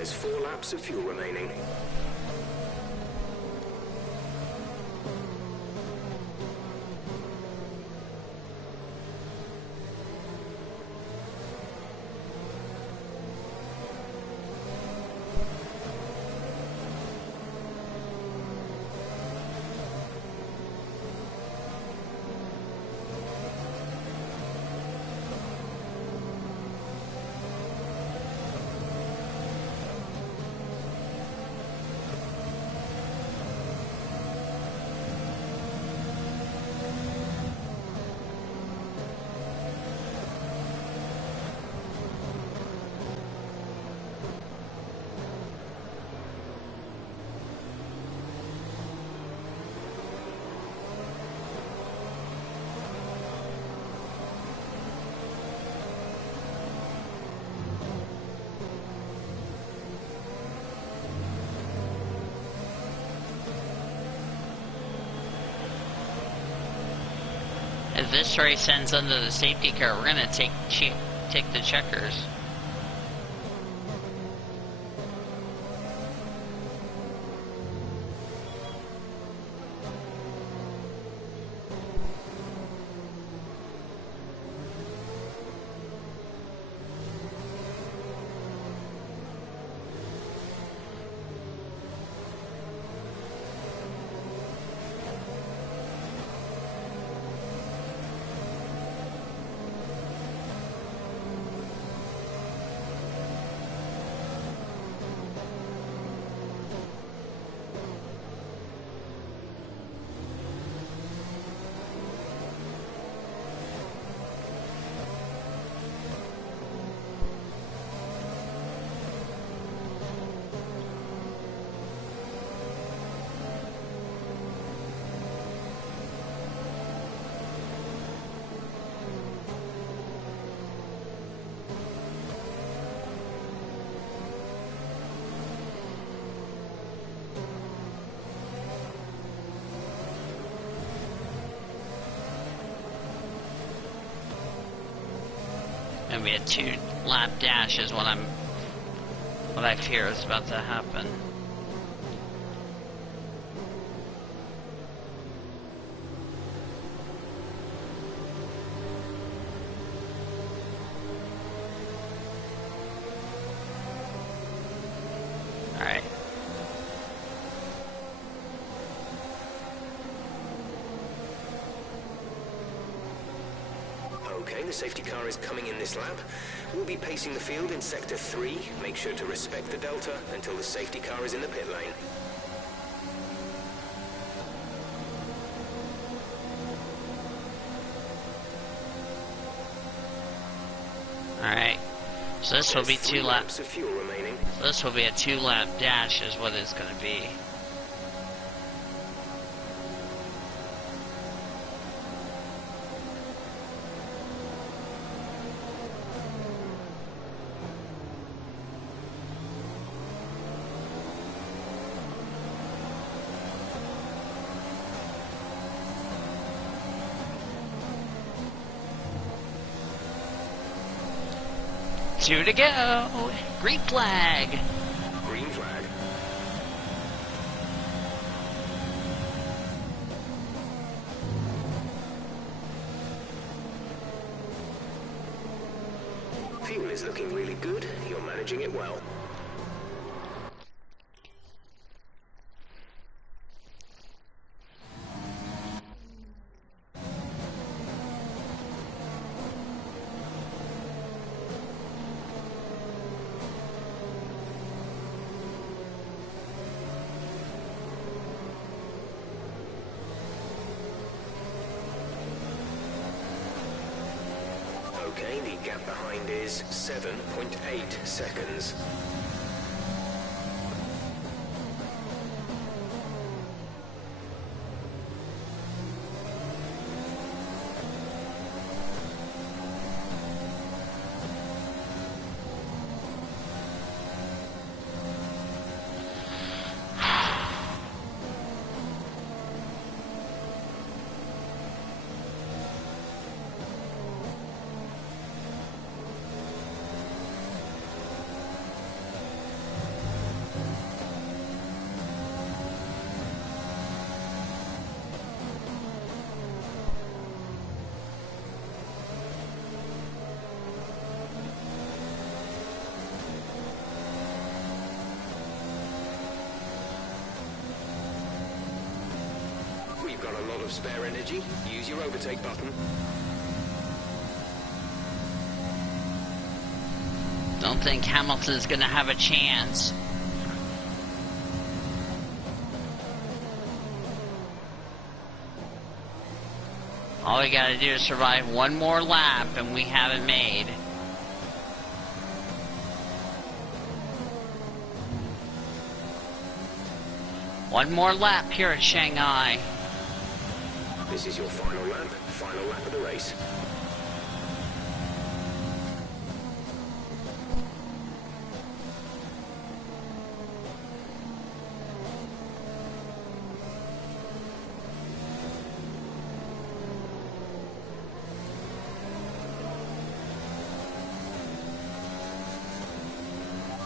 There's 4 laps of fuel remaining. If this race ends under the safety car, we're gonna take the checkers. And we had 2-lap dash is what I fear is about to happen. Alright. Okay, the safety car is coming in this lap. We'll be pacing the field in Sector 3. Make sure to respect the delta until the safety car is in the pit lane. Alright. So this will be 2 laps. Of fuel remaining. So this will be a 2-lap dash is what it's gonna be. Two to go. Green flag. Green flag. Fuel is looking really good. You're managing it well. Okay, the gap behind is 7.8 seconds. of spare energy, use your overtake button. Don't think Hamilton's gonna have a chance. All we gotta do is survive one more lap and we have it made. One more lap here at Shanghai. This is your final lap of the race.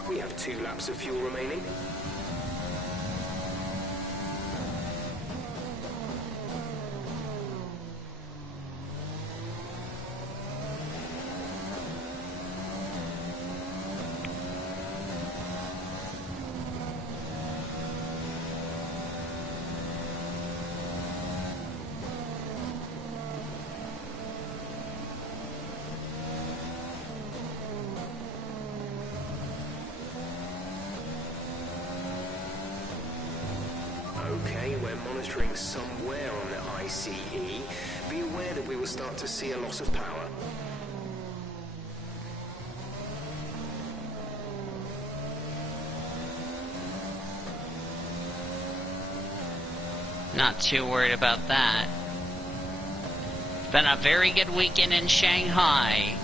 We have 2 laps of fuel remaining. Okay, we're monitoring somewhere on the ICE. Be aware that we will start to see a loss of power. Not too worried about that. It's been a very good weekend in Shanghai.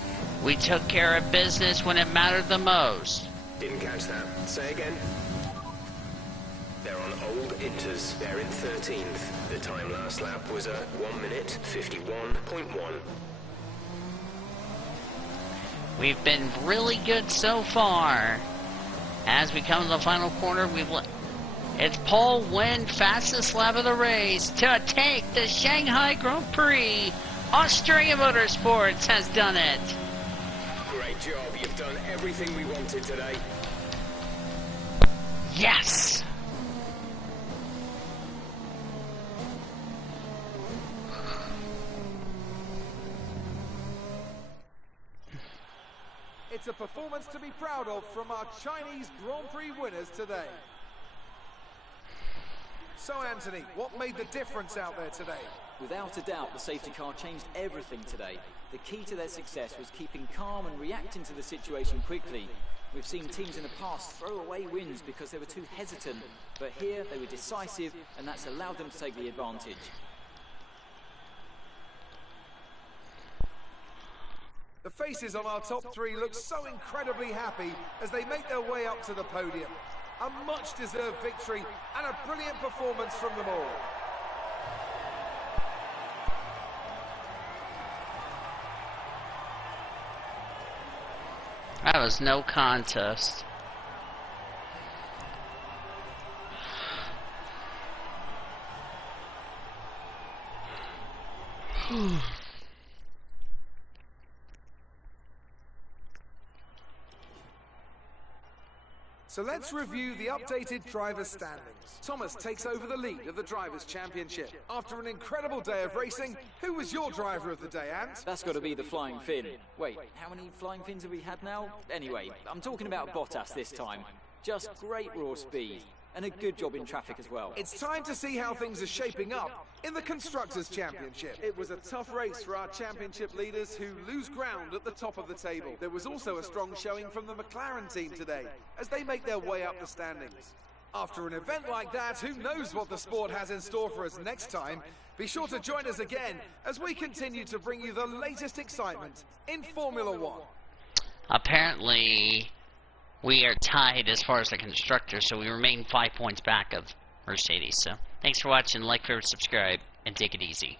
We took care of business when it mattered the most. Didn't catch that. Say again. They're on old inters. They're in 13th. The time last lap was a 1 minute 51.1. We've been really good so far. As we come to the final corner, it's Paul Wynn, fastest lap of the race to take the Shanghai Grand Prix. Australia Motorsports has done it. Great job. You've done everything we wanted today. Yes! It's a performance to be proud of from our Chinese Grand Prix winners today. So Anthony, what made the difference out there today? Without a doubt, the safety car changed everything today. The key to their success was keeping calm and reacting to the situation quickly. We've seen teams in the past throw away wins because they were too hesitant, but here they were decisive, and that's allowed them to take the advantage. The faces on our top 3 look so incredibly happy as they make their way up to the podium. A much-deserved victory and a brilliant performance from them all. That was no contest. So let's review the updated drivers' standings. Thomas takes over the lead of the Drivers' Championship. After an incredible day of racing, who was your driver of the day, Ant? That's got to be the Flying Finn. Wait, how many Flying Fins have we had now? Anyway, I'm talking about Bottas this time. Just great raw speed. And a good job in traffic as well. It's time to see how things are shaping up in the Constructors' Championship. It was a tough race for our championship leaders who lose ground at the top of the table. There was also a strong showing from the McLaren team today as they make their way up the standings. After an event like that, who knows what the sport has in store for us next time? Be sure to join us again as we continue to bring you the latest excitement in Formula One. Apparently, we are tied as far as the constructors, so we remain 5 points back of Mercedes. So, thanks for watching. Like, favorite, subscribe, and take it easy.